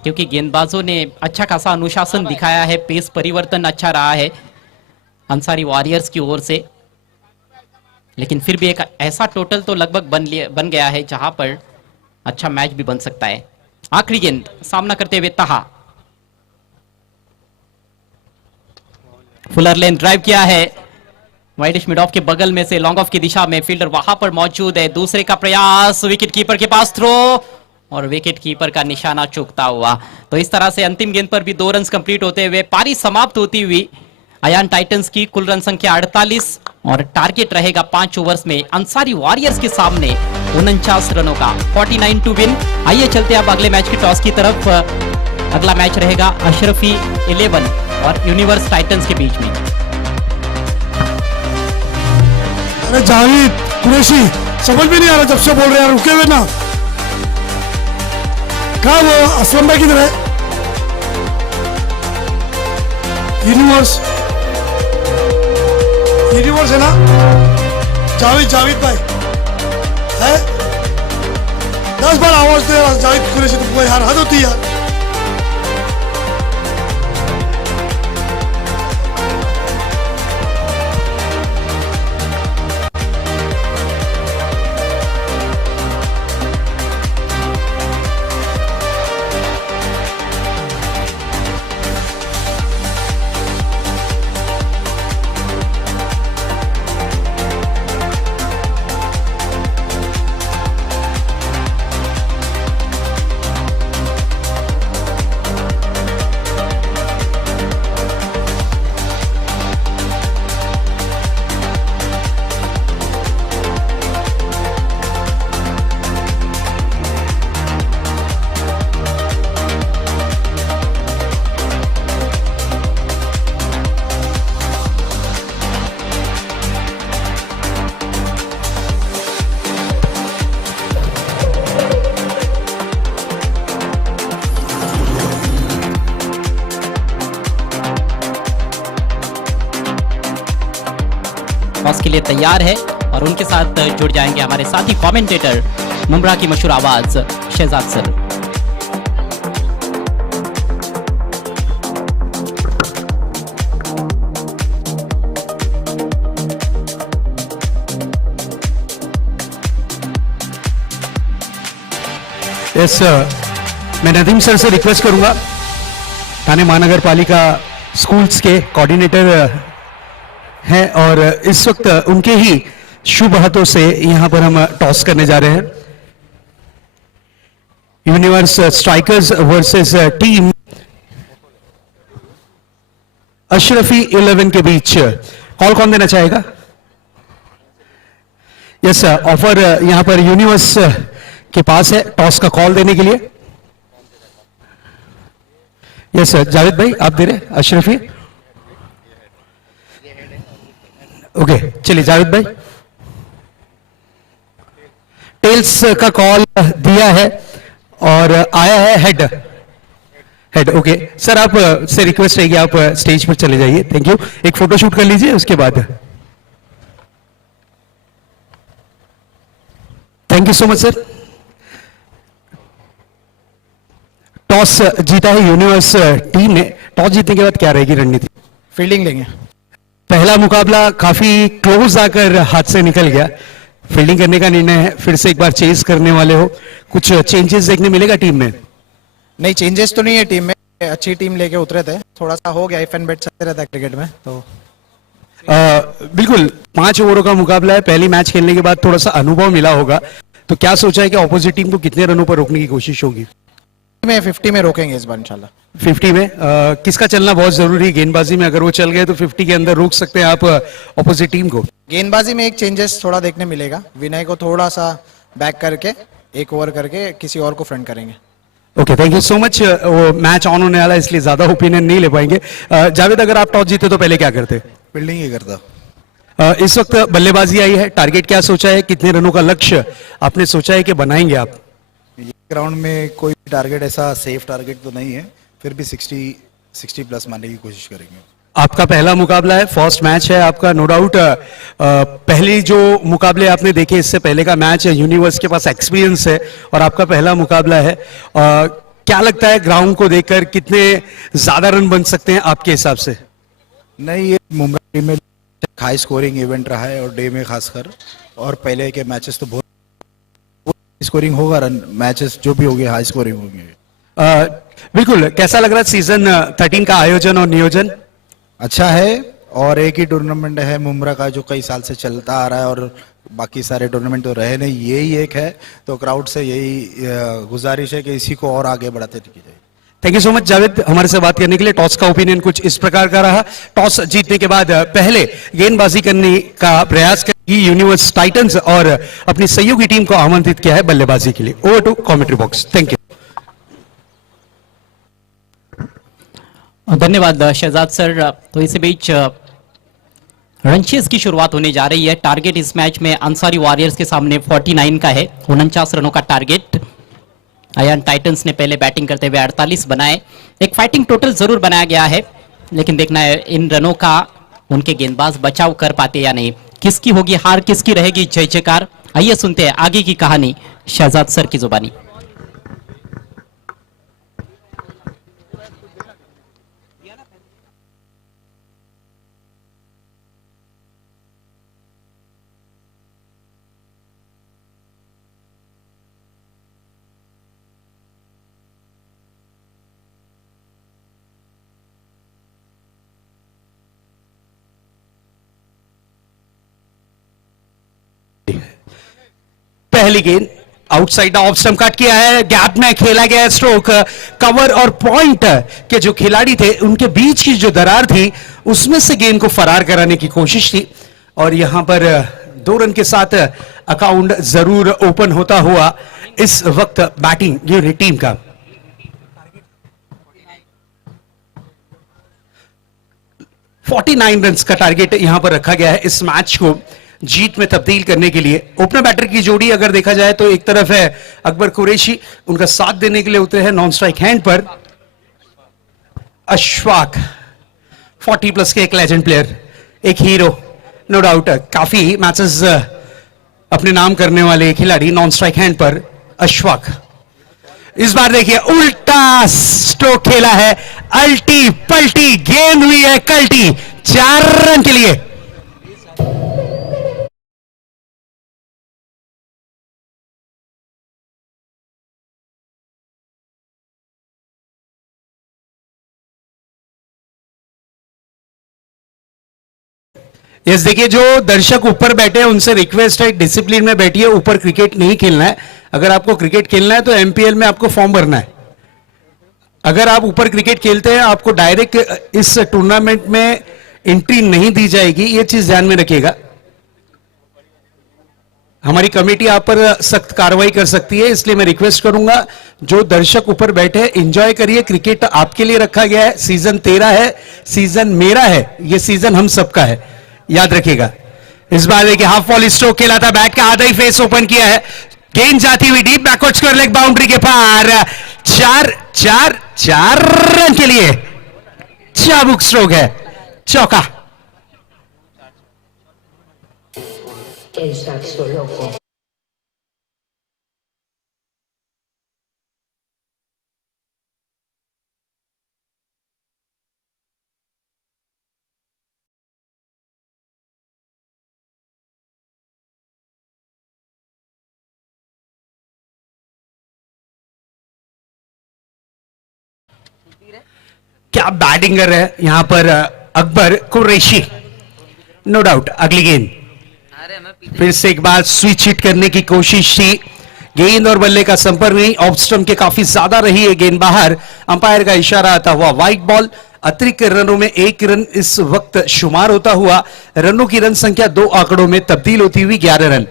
क्योंकि गेंदबाजों ने अच्छा खासा अनुशासन दिखाया है, पेस परिवर्तन अच्छा रहा है अंसारी वॉरियर्स की ओर से, लेकिन फिर भी एक ऐसा टोटल तो लगभग बन गया है जहां पर अच्छा मैच भी बन सकता है। आखिरी गेंद सामना करते हुए तहा, फुलर लेन ड्राइव किया है वाइडिश मिड ऑफ के बगल में से, लॉन्ग ऑफ की दिशा में फील्डर वहां पर मौजूद है। दूसरे का प्रयास, विकेट कीपर के पास थ्रो और विकेट कीपर का निशाना चूकता हुआ। तो इस तरह से अंतिम गेंद पर भी 2 रन्स कंप्लीट होते हुए पारी समाप्त होती हुई अयान टाइटंस की कुल रन संख्या 48 और टारगेट रहेगा 5 ओवर्स में अंसारी वॉरियर्स के सामने 49 रनों का, 49 टू विन। आइए चलते हैं अब अगले मैच के टॉस की तरफ। अगला मैच रहेगा अशरफी 11 और यूनिवर्स टाइटंस के बीच में। अरे जावेद कुरैशी, समझ में नहीं आ रहा जब से बोल रहे हैं, रुके हुए ना। कहा वो असलम भाई किधर है? यूनिवर्स है ना? जावेद भाई है? 10 बार आवाज दे रहा जावेद कुरैशी, तुमको यार हद होती है यार। टॉस के लिए तैयार है और उनके साथ जुड़ जाएंगे हमारे साथी कमेंटेटर मुमरा की मशहूर आवाज शहजाद सर। यस, मैं नदीम सर से रिक्वेस्ट करूंगा, थाने महानगर पालिका स्कूल्स के कोऑर्डिनेटर हैं और इस वक्त उनके ही शुभ हाथों से यहां पर हम टॉस करने जा रहे हैं। Universe strikers versus team Ashrafi 11 के बीच कॉल कौन देना चाहेगा? यस, ऑफर यहां पर यूनिवर्स के पास है टॉस का कॉल देने के लिए। यस सर, जावेद भाई आप दे रहे अशरफी? ओके, चलिए जावेद भाई, टेल्स का कॉल दिया है और आया है हेड। ओके सर, आप से रिक्वेस्ट है कि आप स्टेज पर चले जाइए। Thank you. एक फोटो शूट कर लीजिए उसके बाद। Thank you so much sir. Toss जीता है यूनिवर्स टीम ने। टॉस जीतने के बाद क्या रहेगी रणनीति? फील्डिंग लेंगे। पहला मुकाबला काफी क्लोज आकर हाथ से निकल गया, फील्डिंग करने का निर्णय है, फिर से एक बार चेज करने वाले हो, कुछ चेंजेस देखने मिलेगा टीम में? नहीं, चेंजेस तो नहीं है टीम में, अच्छी टीम लेके उतरे थे, थोड़ा सा हो गया, इफ एंड बेट चलते रहता है क्रिकेट में तो। बिल्कुल, 5 ओवरों का मुकाबला है, पहली मैच खेलने के बाद थोड़ा सा अनुभव मिला होगा, तो क्या सोचा है कि ऑपोजिट टीम को कितने रनों पर रोकने की कोशिश होगी? 50 में रोकेंगे इस बार इंशाल्लाह। 50 में किसका चलना बहुत जरूरी है गेंदबाजी में? अगर वो चल गए तो 50 के अंदर रोक सकते हैं आप ऑपोजिट टीम को? गेंदबाजी में एक चेंजेस थोड़ा देखने मिलेगा, विनय को थोड़ा सा बैक करके एक ओवर करके किसी और को फ्रंट करेंगे। Okay, thank you so much. वो मैच ऑन होने वाला है इसलिए ज्यादा ओपिनियन नहीं ले पाएंगे। जावेद, अगर आप टॉस जीते तो पहले क्या करते? फील्डिंग ही करता। इस वक्त बल्लेबाजी आई है, टारगेट क्या सोचा है, कितने रनों का लक्ष्य आपने सोचा है कि बनाएंगे आप? ये ग्राउंड में कोई टारगेट ऐसा सेफ टारगेट तो नहीं है, फिर भी 60 प्लस मारने की कोशिश करेंगे। आपका पहला मुकाबला है, फर्स्ट मैच है आपका, नो डाउट। पहले जो मुकाबले आपने देखे इससे पहले का मैच है, यूनिवर्स के पास एक्सपीरियंस है और आपका पहला मुकाबला है। क्या लगता है ग्राउंड को देखकर कितने ज्यादा रन बन सकते हैं आपके हिसाब से? नहीं, ये मुंबई टीम में हाई स्कोरिंग इवेंट रहा है और डे में खासकर, और पहले के मैचेस तो बहुत स्कोरिंग होगा, रन मैचेस जो भी होंगे हाई स्कोरिंग होंगे। बिल्कुल। कैसा लग रहा है सीजन 13 का आयोजन और नियोजन? अच्छा है, और एक ही टूर्नामेंट है मुंब्रा का जो कई साल से चलता आ रहा है, और बाकी सारे टूर्नामेंट तो रहे नहीं, यही एक है, तो क्राउड से यही गुजारिश है कि इसी को और आगे बढ़ाते रहिए जाए। Thank you so much Javed हमारे से बात करने के लिए। टॉस का ओपिनियन कुछ इस प्रकार का रहा। टॉस जीतने के बाद पहले गेंदबाजी करने का प्रयास करेगी यूनिवर्स टाइटंस और अपनी सहयोगी टीम को आमंत्रित किया है बल्लेबाजी के लिए। Over to commentary box. Thank you. धन्यवाद शहजाद सर। तो इसी बीच रनचेस की शुरुआत होने जा रही है। टारगेट इस मैच में अंसारी वॉरियर्स के सामने 49 का है, 49 रनों का टारगेट। अयान टाइटंस ने पहले बैटिंग करते हुए 48 बनाए। एक फाइटिंग टोटल जरूर बनाया गया है, लेकिन देखना है इन रनों का उनके गेंदबाज बचाव कर पाते या नहीं। किसकी होगी हार, किसकी रहेगी जय जयकार, आइए सुनते हैं आगे की कहानी शहजाद सर की जुबानी। पहली गेंद आउटसाइड ऑफ स्टंप कट किया है, गैप में खेला गया स्ट्रोक। कवर और पॉइंट के जो खिलाड़ी थे उनके बीच की जो दरार थी उसमें से गेंद को फरार कराने की कोशिश थी, और यहां पर 2 रन के साथ अकाउंट जरूर ओपन होता हुआ इस वक्त बैटिंग यूनिट टीम का। रन का टारगेट यहां पर रखा गया है इस मैच को जीत में तब्दील करने के लिए। ओपनर बैटर की जोड़ी अगर देखा जाए तो एक तरफ है अकबर कुरैशी, उनका साथ देने के लिए उतरे हैं नॉन स्ट्राइक हैंड पर अशफाक, 40 प्लस के एक लेजेंड प्लेयर, एक हीरो, नो डाउट। काफी मैचेस अपने नाम करने वाले खिलाड़ी नॉन स्ट्राइक हैंड पर अशफाक। इस बार देखिए उल्टा स्ट्रोक खेला है, अल्टी पल्टी गेंद हुई है कल्टी, 4 रन के लिए। यस, देखिए जो दर्शक ऊपर बैठे हैं उनसे रिक्वेस्ट है डिसिप्लिन में बैठिए, ऊपर क्रिकेट नहीं खेलना है। अगर आपको क्रिकेट खेलना है तो एमपीएल में आपको फॉर्म भरना है। अगर आप ऊपर क्रिकेट खेलते हैं आपको डायरेक्ट इस टूर्नामेंट में एंट्री नहीं दी जाएगी, ये चीज ध्यान में रखिएगा। हमारी कमेटी आप पर सख्त कार्रवाई कर सकती है, इसलिए मैं रिक्वेस्ट करूंगा जो दर्शक ऊपर बैठे हैं एंजॉय करिए। क्रिकेट आपके लिए रखा गया है, सीजन 13 है, सीजन मेरा है, ये सीजन हम सबका है, याद रखिएगा। इस बार देखिए हाफ वॉली स्ट्रोक खेला था, बैट का आधा ही फेस ओपन किया है, गेंद जाती हुई deep backward square leg boundary के पार। 4 रन के लिए चाबुक स्ट्रोक है, चौका। क्या बैटिंग कर रहे हैं यहां पर अकबर कुरैशी, नो डाउट। अगली गेंद फिर से एक बार स्विच हिट करने की कोशिश थी, गेंद और बल्ले का संपर्क नहीं, ऑफ स्टंप के काफी ज्यादा रही है गेंद बाहर। अंपायर का इशारा आता हुआ वाइड बॉल। अतिरिक्त रनों में 1 रन इस वक्त शुमार होता हुआ रनों की रन संख्या 2 आंकड़ों में तब्दील होती हुई 11 रन।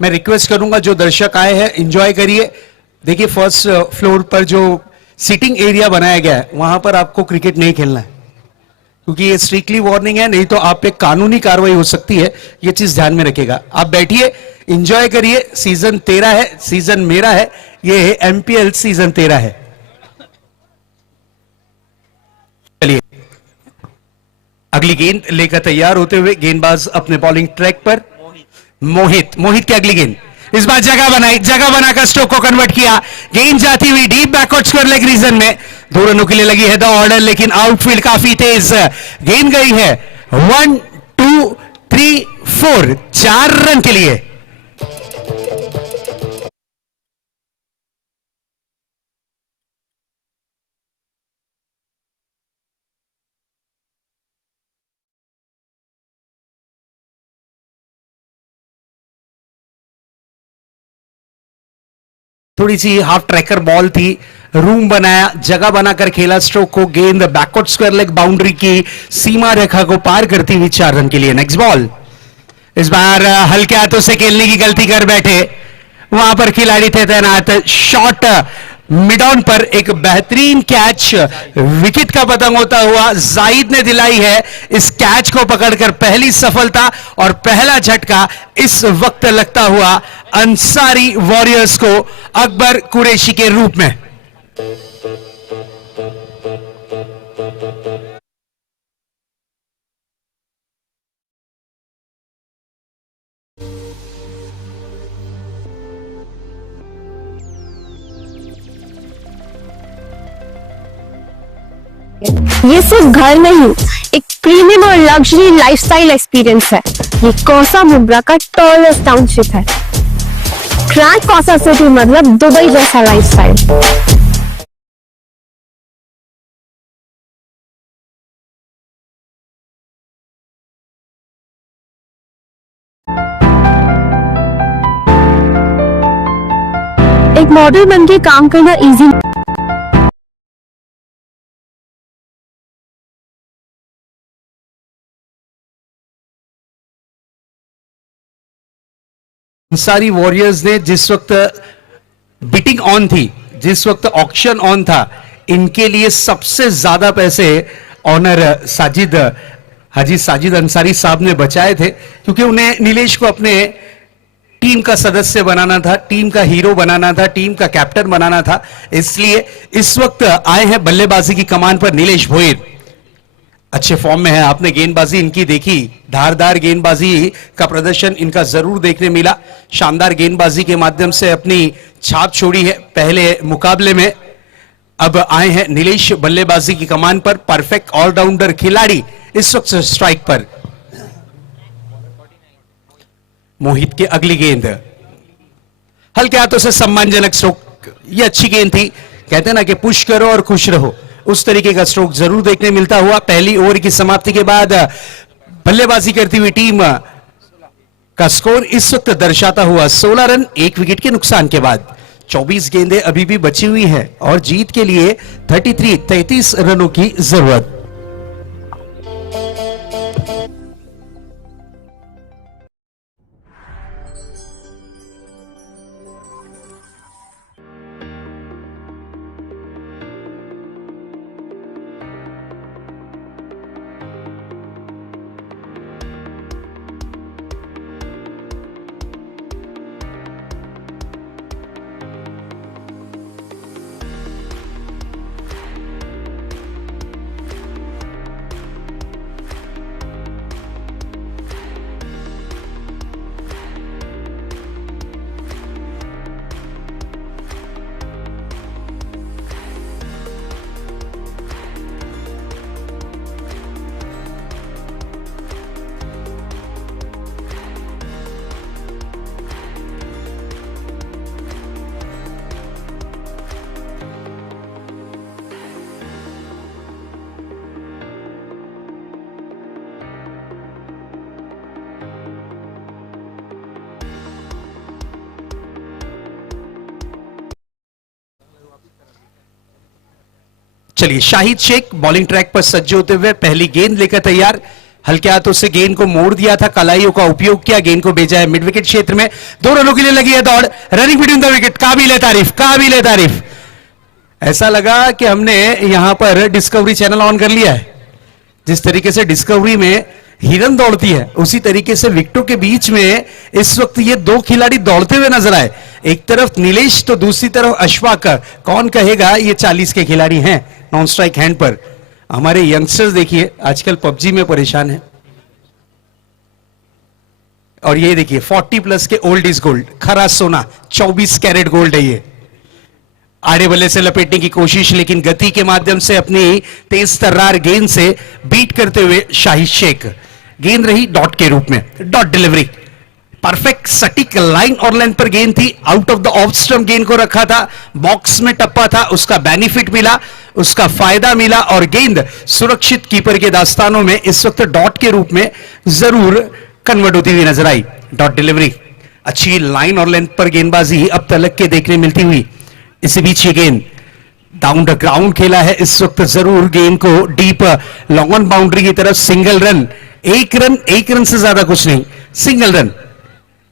मैं रिक्वेस्ट करूंगा जो दर्शक आए हैं एंजॉय करिए। देखिए फर्स्ट फ्लोर पर जो सीटिंग एरिया बनाया गया है वहां पर आपको क्रिकेट नहीं खेलना है, क्योंकि ये स्ट्रिक्टली वार्निंग है, नहीं तो आप पे कानूनी कार्रवाई हो सकती है। ये चीज ध्यान में रखिएगा। आप बैठिए, एंजॉय करिए। सीजन 13 है, सीजन मेरा है, ये है एमपीएल सीजन 13 है। चलिए अगली गेंद लेकर तैयार होते हुए गेंदबाज अपने बॉलिंग ट्रैक पर। मोहित की अगली गेंद, इस बार जगह बनाकर स्ट्रोक को कन्वर्ट किया। गेंद जाती हुई deep backward square leg region में 2 रनों के लिए लगी है द ऑर्डर, लेकिन आउटफील्ड काफी तेज। गेंद गई है 1 2 3 4, 4 रन के लिए। थोड़ी सी हाफ ट्रैकर बॉल थी, रूम बनाया, जगह बनाकर खेला स्ट्रोक को। गेंद बैकवर्ड स्क्वायर लेग बाउंड्री की सीमा रेखा को पार करती हुई 4 रन के लिए। नेक्स्ट बॉल, इस बार हल्के हाथों से खेलने की गलती कर बैठे, वहां पर खिलाड़ी थे तैनात। शॉट मिड ऑन पर एक बेहतरीन कैच, विकेट का पतंग होता हुआ जाहिद ने दिलाई है इस कैच को पकड़कर पहली सफलता और पहला झटका इस वक्त लगता हुआ अंसारी वॉरियर्स को अकबर कुरैशी के रूप में। ये सिर्फ घर नहीं, एक प्रीमियम और लग्जरी लाइफस्टाइल एक्सपीरियंस है। ये कौसा मुब्रा का टॉलेस्ट टाउनशिप है। ग्रैंड कौसा सिटी मतलब दुबई जैसा लाइफस्टाइल। एक मॉडल बनके काम करना इजी। अंसारी वॉरियर्स ने जिस वक्त बिटिंग ऑन थी, जिस वक्त ऑक्शन ऑन था, इनके लिए सबसे ज्यादा पैसे ऑनर हाजी साजिद अंसारी साहब ने बचाए थे, क्योंकि उन्हें नीलेश को अपने टीम का सदस्य बनाना था, टीम का हीरो बनाना था, टीम का कैप्टन बनाना था। इसलिए इस वक्त आए हैं बल्लेबाजी की कमान पर नीलेश भोईर। अच्छे फॉर्म में है, आपने गेंदबाजी इनकी देखी, धारदार गेंदबाजी का प्रदर्शन इनका जरूर देखने मिला। शानदार गेंदबाजी के माध्यम से अपनी छाप छोड़ी है पहले मुकाबले में। अब आए हैं नीलेश बल्लेबाजी की कमान पर, परफेक्ट ऑलराउंडर खिलाड़ी इस वक्त स्ट्राइक पर। मोहित की अगली गेंद हल्के हाथों से सम्मानजनक स्ट्रोक, ये अच्छी गेंद थी। कहते हैं ना कि पुश करो और खुश रहो, उस तरीके का स्ट्रोक जरूर देखने मिलता हुआ। पहली ओवर की समाप्ति के बाद बल्लेबाजी करती हुई टीम का स्कोर इस वक्त दर्शाता हुआ 16 रन 1 विकेट के नुकसान के बाद। 24 गेंदें अभी भी बची हुई हैं और जीत के लिए 33 रनों की जरूरत। चलिए शाहिद शेख बॉलिंग ट्रैक पर सज्ज होते हुए पहली गेंद लेकर तैयार। हल्के हाथों से गेंद को मोड़ दिया था, कलाइयों का उपयोग किया, गेंद को भेजा है मिड विकेट क्षेत्र में, 2 रनों के लिए लगी है दौड़, रनिंग बिटवीन द विकेट, काबिल है तारीफ, काबिल है तारीफ। ऐसा लगा कि हमने यहां पर डिस्कवरी चैनल ऑन कर लिया है। जिस तरीके से डिस्कवरी में हिरन दौड़ती है, उसी तरीके से विकेटों के बीच में इस वक्त ये 2 खिलाड़ी दौड़ते हुए नजर आए। एक तरफ नीलेश तो दूसरी तरफ अश्वाक। कौन कहेगा ये 40 के खिलाड़ी हैं नॉन स्ट्राइक हैंड पर। हमारे यंगस्टर्स देखिए आजकल पबजी में परेशान है, और ये देखिए 40 प्लस के ओल्ड इज गोल्ड, खरा सोना, 24 कैरेट गोल्ड है ये। आड़े बल्ले से लपेटने की कोशिश, लेकिन गति के माध्यम से अपनी तेज तर्रार गेंद से बीट करते हुए शाहिद शेख। गेंद रही डॉट के रूप में, डॉट डिलीवरी, परफेक्ट सटीक लाइन और लेंथ पर गेंद थी। Out of the off stump गेंद को रखा था, बॉक्स में टप्पा था, उसका बेनिफिट मिला, उसका फायदा मिला, और गेंद सुरक्षित कीपर के दास्तानों में इस वक्त डॉट के रूप में जरूर कन्वर्ट होती हुई नजर आई। डॉट डिलीवरी, अच्छी लाइन और लेंथ पर गेंदबाजी अब तलक के देखने मिलती हुई। इसी बीच ये गेंद डाउन द ग्राउंड खेला है इस वक्त, जरूर गेंद को डीप लॉन्ग ऑन बाउंड्री की तरफ, सिंगल रन, एक रन से ज्यादा कुछ नहीं, सिंगल रन।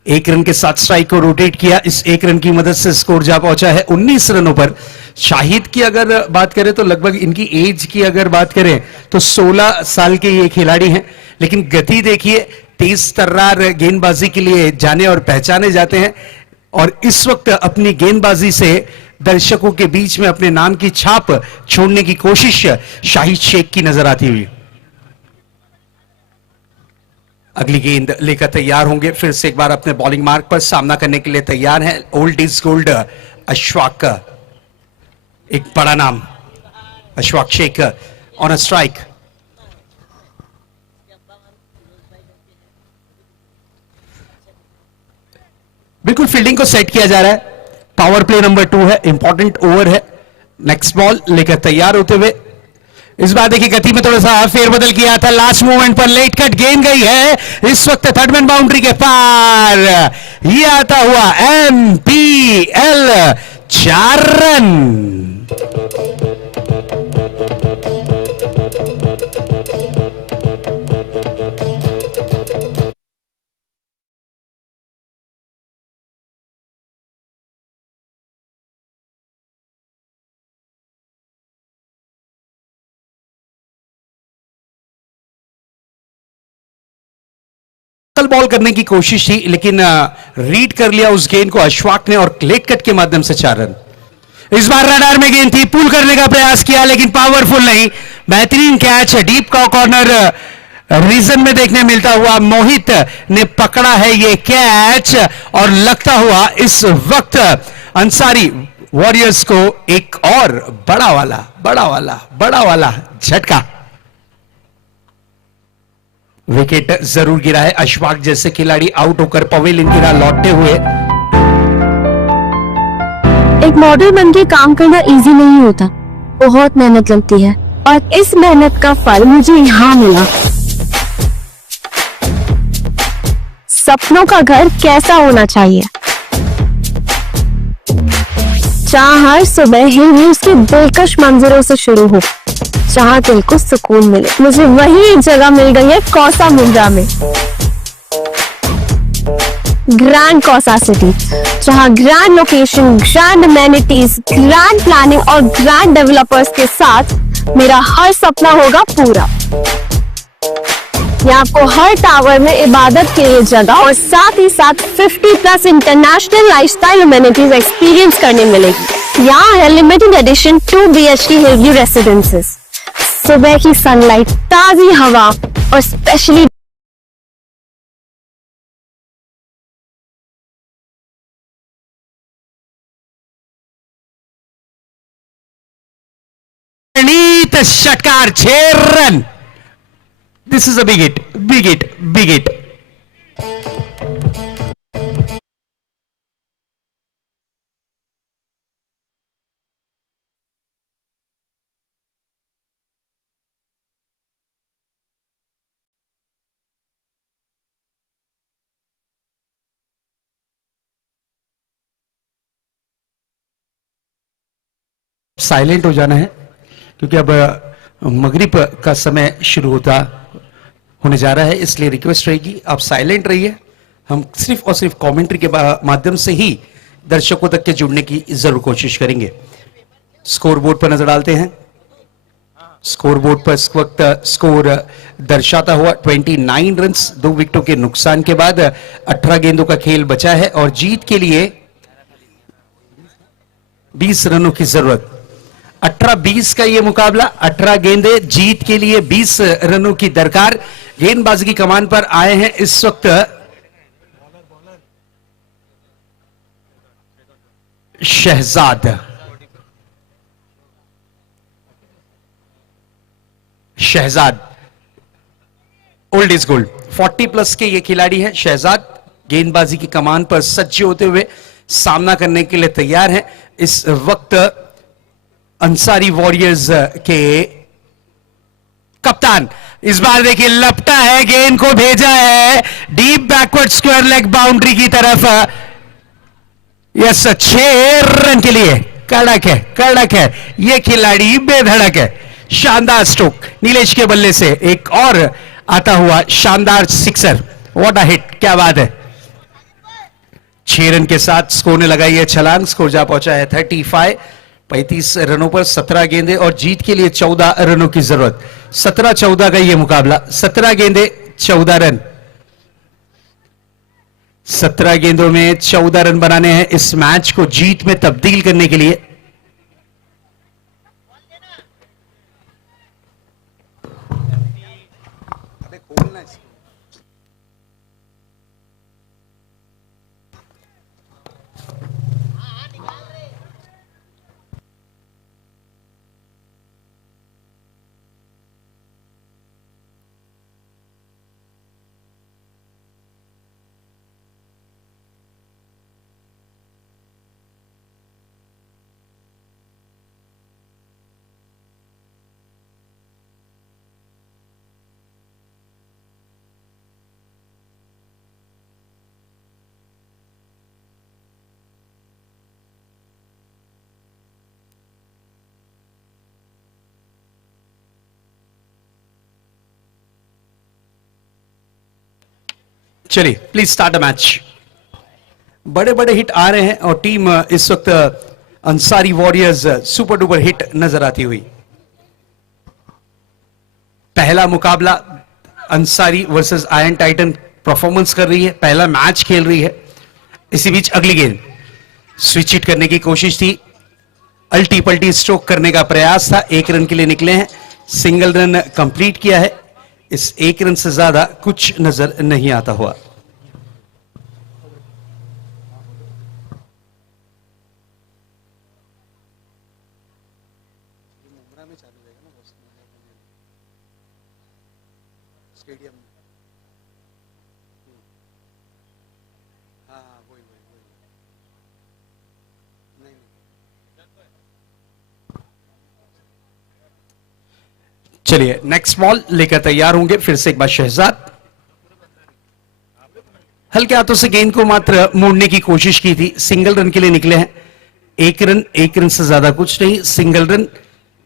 1 रन के साथ स्ट्राइक को रोटेट किया, इस 1 रन की मदद से स्कोर जा पहुंचा है 19 रनों पर। शाहिद की अगर बात करें तो लगभग इनकी एज की अगर बात करें तो 16 साल के ये खिलाड़ी हैं, लेकिन गति देखिए, तेज तर्रार गेंदबाजी के लिए जाने और पहचाने जाते हैं, और इस वक्त अपनी गेंदबाजी से दर्शकों के बीच में अपने नाम की छाप छोड़ने की कोशिश शाहिद शेख की नजर आती हुई। अगली गेंद लेकर तैयार होंगे, फिर से एक बार अपने बॉलिंग मार्क पर सामना करने के लिए तैयार है ओल्ड इज गोल्ड अश्वाक। एक बड़ा नाम अश्वाक शेख ऑन अ स्ट्राइक। बिल्कुल फील्डिंग को सेट किया जा रहा है, पावर प्ले नंबर 2 है, इंपॉर्टेंट ओवर है। नेक्स्ट बॉल लेकर तैयार होते हुए, इस बार देखिए गति में थोड़ा सा फेरबदल किया था, लास्ट मोमेंट पर लेट कट गेंद गई है इस वक्त थर्ड मैन बाउंड्री के पार। ये आता हुआ MPL 4 रन। कल बॉल करने की कोशिश थी, लेकिन रीड कर लिया उस गेंद को अश्वाक ने, और लेट कट के माध्यम से 4 रन। इस बार रडार में गेंद थी, पुल करने का प्रयास किया लेकिन पावरफुल नहीं। बेहतरीन कैच डीप का कॉर्नर रीजन में देखने मिलता हुआ, मोहित ने पकड़ा है ये कैच, और लगता हुआ इस वक्त अंसारी वॉरियर्स को एक और बड़ा वाला झटका। विकेट जरूर गिरा है, अश्वाक जैसे खिलाड़ी आउट होकर पवेलियन की राह लौटते हुए। एक मॉडल बन के काम करना इजी नहीं होता, बहुत मेहनत लगती है, और इस मेहनत का फल मुझे यहाँ मिला। सपनों का घर कैसा होना चाहिए, जहाँ हर सुबह हिल व्यूज की दिलकश मंजरों से शुरू हो, जहाँ दिल को सुकून मिले। मुझे वही एक जगह मिल गई है कौसा मुंद्रा में, ग्रैंड कौसा सिटी, जहाँ grand location, grand amenities, grand planning और ग्रैंड डेवलपर्स के साथ मेरा हर सपना होगा पूरा। यहाँ आपको हर टावर में इबादत के लिए जगह और साथ ही साथ 50+ इंटरनेशनल लाइफस्टाइल अमेनिटीज एक्सपीरियंस करने मिलेगी। यहाँ है limited edition 2 BHK Hillview residences. सुबह की सनलाइट, ताजी हवा और स्पेशली षटकार 6 run. This is a big hit. Silent हो जाना है, क्योंकि अब मगरिब का समय शुरू होता होने जा रहा है, इसलिए रिक्वेस्ट रहेगी आप साइलेंट रहिए। हम सिर्फ और सिर्फ कमेंट्री के माध्यम से ही दर्शकों तक के जुड़ने की जरूर कोशिश करेंगे। स्कोर बोर्ड पर नजर डालते हैं। स्कोर बोर्ड पर इस वक्त स्कोर दर्शाता हुआ 29 रन, 2 विकेटों के नुकसान के बाद 18 गेंदों का खेल बचा है और जीत के लिए 20 रनों की जरूरत। 18-20 का यह मुकाबला, 18 गेंदे, जीत के लिए 20 रनों की दरकार। गेंदबाजी की कमान पर आए हैं इस वक्त Shahzad. Shahzad old is gold, 40 plus के ये खिलाड़ी हैं शहजाद। गेंदबाजी की कमान पर सज्ज होते हुए सामना करने के लिए तैयार हैं। इस वक्त अंसारी वॉरियर्स के कप्तान इस बार देखिए लपटा है, गेंद को भेजा है deep backward square leg boundary की तरफ। यस, 6 रन के लिए। कड़क है, कड़क है, ये खिलाड़ी बेधड़क है। शानदार स्ट्रोक नीलेश के बल्ले से, एक और आता हुआ शानदार सिक्सर। व्हाट अ हिट, क्या बात है। 6 रन के साथ स्कोर ने लगाई है छलांग। स्कोर जा पहुंचा है 35। 35 रनों पर 17 गेंदे और जीत के लिए 14 रनों की जरूरत। 17-14 का यह मुकाबला, 17 गेंदे 14 रन। 17 गेंदों में 14 रन बनाने हैं इस मैच को जीत में तब्दील करने के लिए। चलिए प्लीज स्टार्ट अ मैच। बड़े बड़े हिट आ रहे हैं और टीम इस वक्त Ansari warriors super duper hit नजर आती हुई। पहला मुकाबला Ansari versus iron Titan performance कर रही है, पहला मैच खेल रही है। इसी बीच अगली गेंद स्विच हिट करने की कोशिश थी, अल्टी पल्टी स्ट्रोक करने का प्रयास था। 1 रन के लिए निकले हैं, सिंगल रन कंप्लीट किया है। इस 1 रन से ज्यादा कुछ नजर नहीं आता हुआ। चलिए नेक्स्ट बॉल लेकर तैयार होंगे फिर से एक बार शहजाद। हल्के हाथों से गेंद को मात्र मोड़ने की कोशिश की थी, सिंगल रन के लिए निकले हैं। 1 रन, 1 रन से ज्यादा कुछ नहीं, सिंगल रन।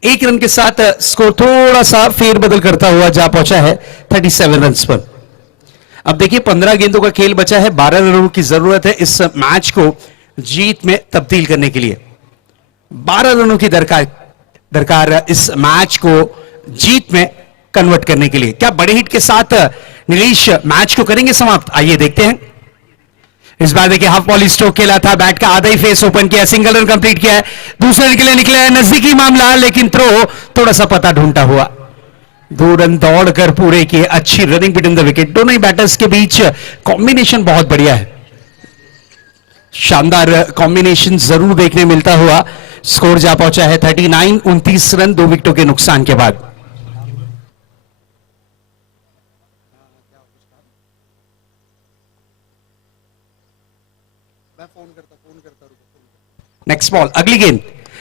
1 रन के साथ स्कोर थोड़ा सा फेरबदल करता हुआ जा पहुंचा है 37 रन पर। अब देखिए 15 गेंदों का खेल बचा है, 12 रनों की जरूरत है इस मैच को जीत में तब्दील करने के लिए। 12 रनों की दरकार इस मैच को जीत में कन्वर्ट करने के लिए। क्या बड़े हिट के साथ नीलेश मैच को करेंगे समाप्त? आइए देखते हैं। इस बार देखिए हाफ बॉल स्ट्रोक खेला था, बैट का आधा ही फेस ओपन किया, सिंगल रन कंप्लीट किया है। दूसरे रन के लिए निकले हैं, नजदीकी मामला, लेकिन थ्रो थोड़ा सा पता ढूंढता हुआ। 2 रन दौड़कर पूरे किए, अच्छी रनिंग बिटवीन द विकेट। दोनों ही बैटर्स के बीच कॉम्बिनेशन बहुत बढ़िया है, शानदार कॉम्बिनेशन जरूर देखने मिलता हुआ। स्कोर जा पहुंचा है 39, 29 रन 2 विकेटों के नुकसान के बाद। नेक्स्ट बॉल, अगली गेंद।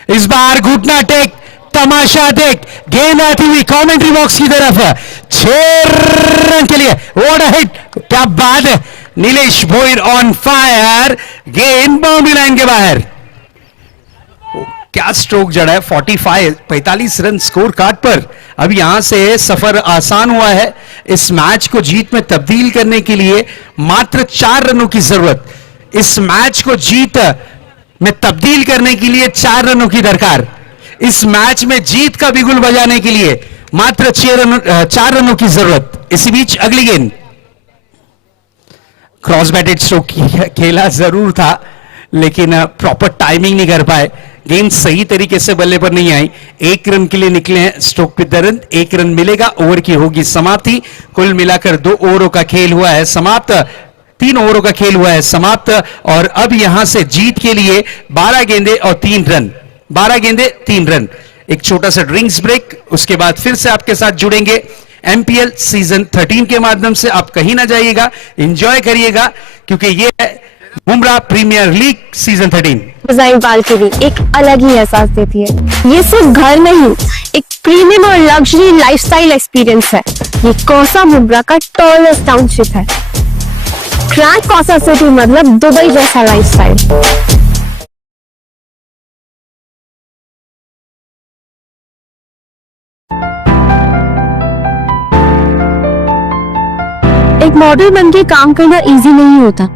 इस बार घुटना टेक, तमाशा देख, गेंद आती हुई कमेंट्री बॉक्स की तरफ। 6 रन के लिए, व्हाट अ हिट, क्या बात है। नीलेश भोईर ऑन फायर, गेंद बाउंड्री लाइन के बाहर। क्या स्ट्रोक जड़ा है, 45 रन स्कोर कार्ड पर। अब यहां से सफर आसान हुआ है। इस मैच को जीत में तब्दील करने के लिए मात्र 4 रनों की जरूरत। इस मैच को जीत में तब्दील करने के लिए 4 रनों की दरकार। इस मैच में जीत का बिगुल बजाने के लिए मात्र 4 रनों की जरूरत। इसी बीच अगली गेंद, क्रॉस बैटेड स्ट्रोक खेला जरूर था लेकिन प्रॉपर टाइमिंग नहीं कर पाए। गेंद सही तरीके से बल्ले पर नहीं आई। 1 रन के लिए निकले हैं stroke with the run. 1 run मिलेगा, ओवर की होगी समाप्ति। कुल मिलाकर 2 ओवरों का खेल हुआ है समाप्त। 3 ओवरों का खेल हुआ है समाप्त। और अब यहां से जीत के लिए 12 गेंदे और 3 रन। 12 गेंदे 3 रन। एक छोटा सा ड्रिंक्स ब्रेक, उसके बाद फिर से आपके साथ जुड़ेंगे एमपीएल सीजन 13 के माध्यम से। आप कहीं ना जाइएगा, एंजॉय करिएगा, क्योंकि ये है Bumrah premier league season 13। Design balcony एक अलग ही एहसास देती है। ये सिर्फ घर नहीं, एक प्रीमियम और लग्जरी लाइफस्टाइल एक्सपीरियंस है। ये कौसा मुब्रा का टॉलेस्ट टाउनशिप है। ग्रैंड कौसा सिटी मतलब दुबई जैसा लाइफस्टाइल। एक मॉडल बनके काम करना इजी नहीं होता।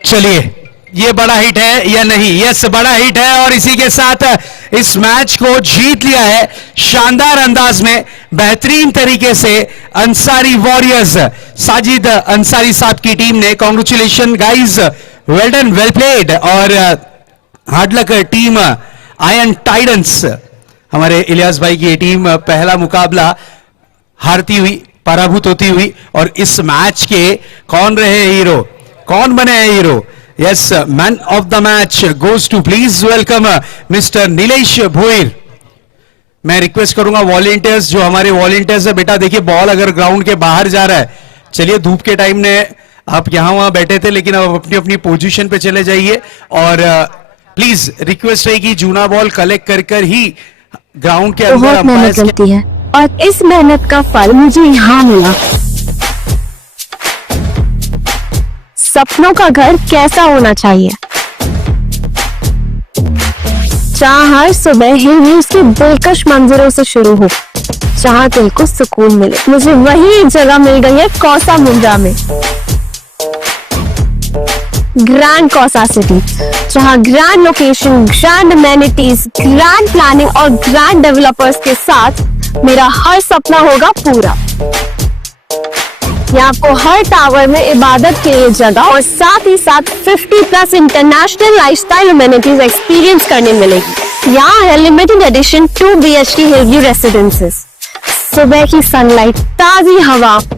चलिए, ये बड़ा हिट है या नहीं? यस, बड़ा हिट है। और इसी के साथ इस मैच को जीत लिया है शानदार अंदाज में, बेहतरीन तरीके से अंसारी वॉरियर्स, साजिद अंसारी साहब की टीम ने। Congratulation guys, well done, well played. और hard luck team iron titans, हमारे इलियास भाई की टीम पहला मुकाबला हारती हुई, पराभूत होती हुई। और इस मैच के कौन रहे हीरो, कौन बने हैं hero? Yes, man of the match goes to, please welcome mister Nilesh Bhoir. मैं रिक्वेस्ट करूंगा वॉलंटियर्स, जो हमारे वॉलंटियर्स है, बेटा देखिए बॉल अगर ग्राउंड के बाहर जा रहा है, चलिए धूप के टाइम ने आप यहां वहां बैठे थे, लेकिन अब अपनी अपनी पोजीशन पे चले जाइए। और प्लीज रिक्वेस्ट है कि जूना बॉल कलेक्ट कर ही ग्राउंड के अंदर बहुत मेहनत लगती है और इस मेहनत का फल मुझे यहाँ मिला। सपनों का घर कैसा होना चाहिए, जहाँ हर सुबह हिल व्यूज की दिलकश मंजरों से शुरू हो, जहाँ दिल को सुकून मिले। मुझे वही एक जगह मिल गई है कौसा मुब्रा में, ग्रैंड कौसा सिटी, जहाँ grand location, grand amenities, grand planning और ग्रैंड डेवलपर्स के साथ मेरा हर सपना होगा पूरा। यहाँ आपको हर टावर में इबादत के लिए जगह और साथ ही साथ 50+ इंटरनेशनल लाइफस्टाइल अमेनिटीज एक्सपीरियंस करने मिलेगी। यहाँ है limited edition 2 BHK Hillview residences. सुबह की सनलाइट, ताजी हवा,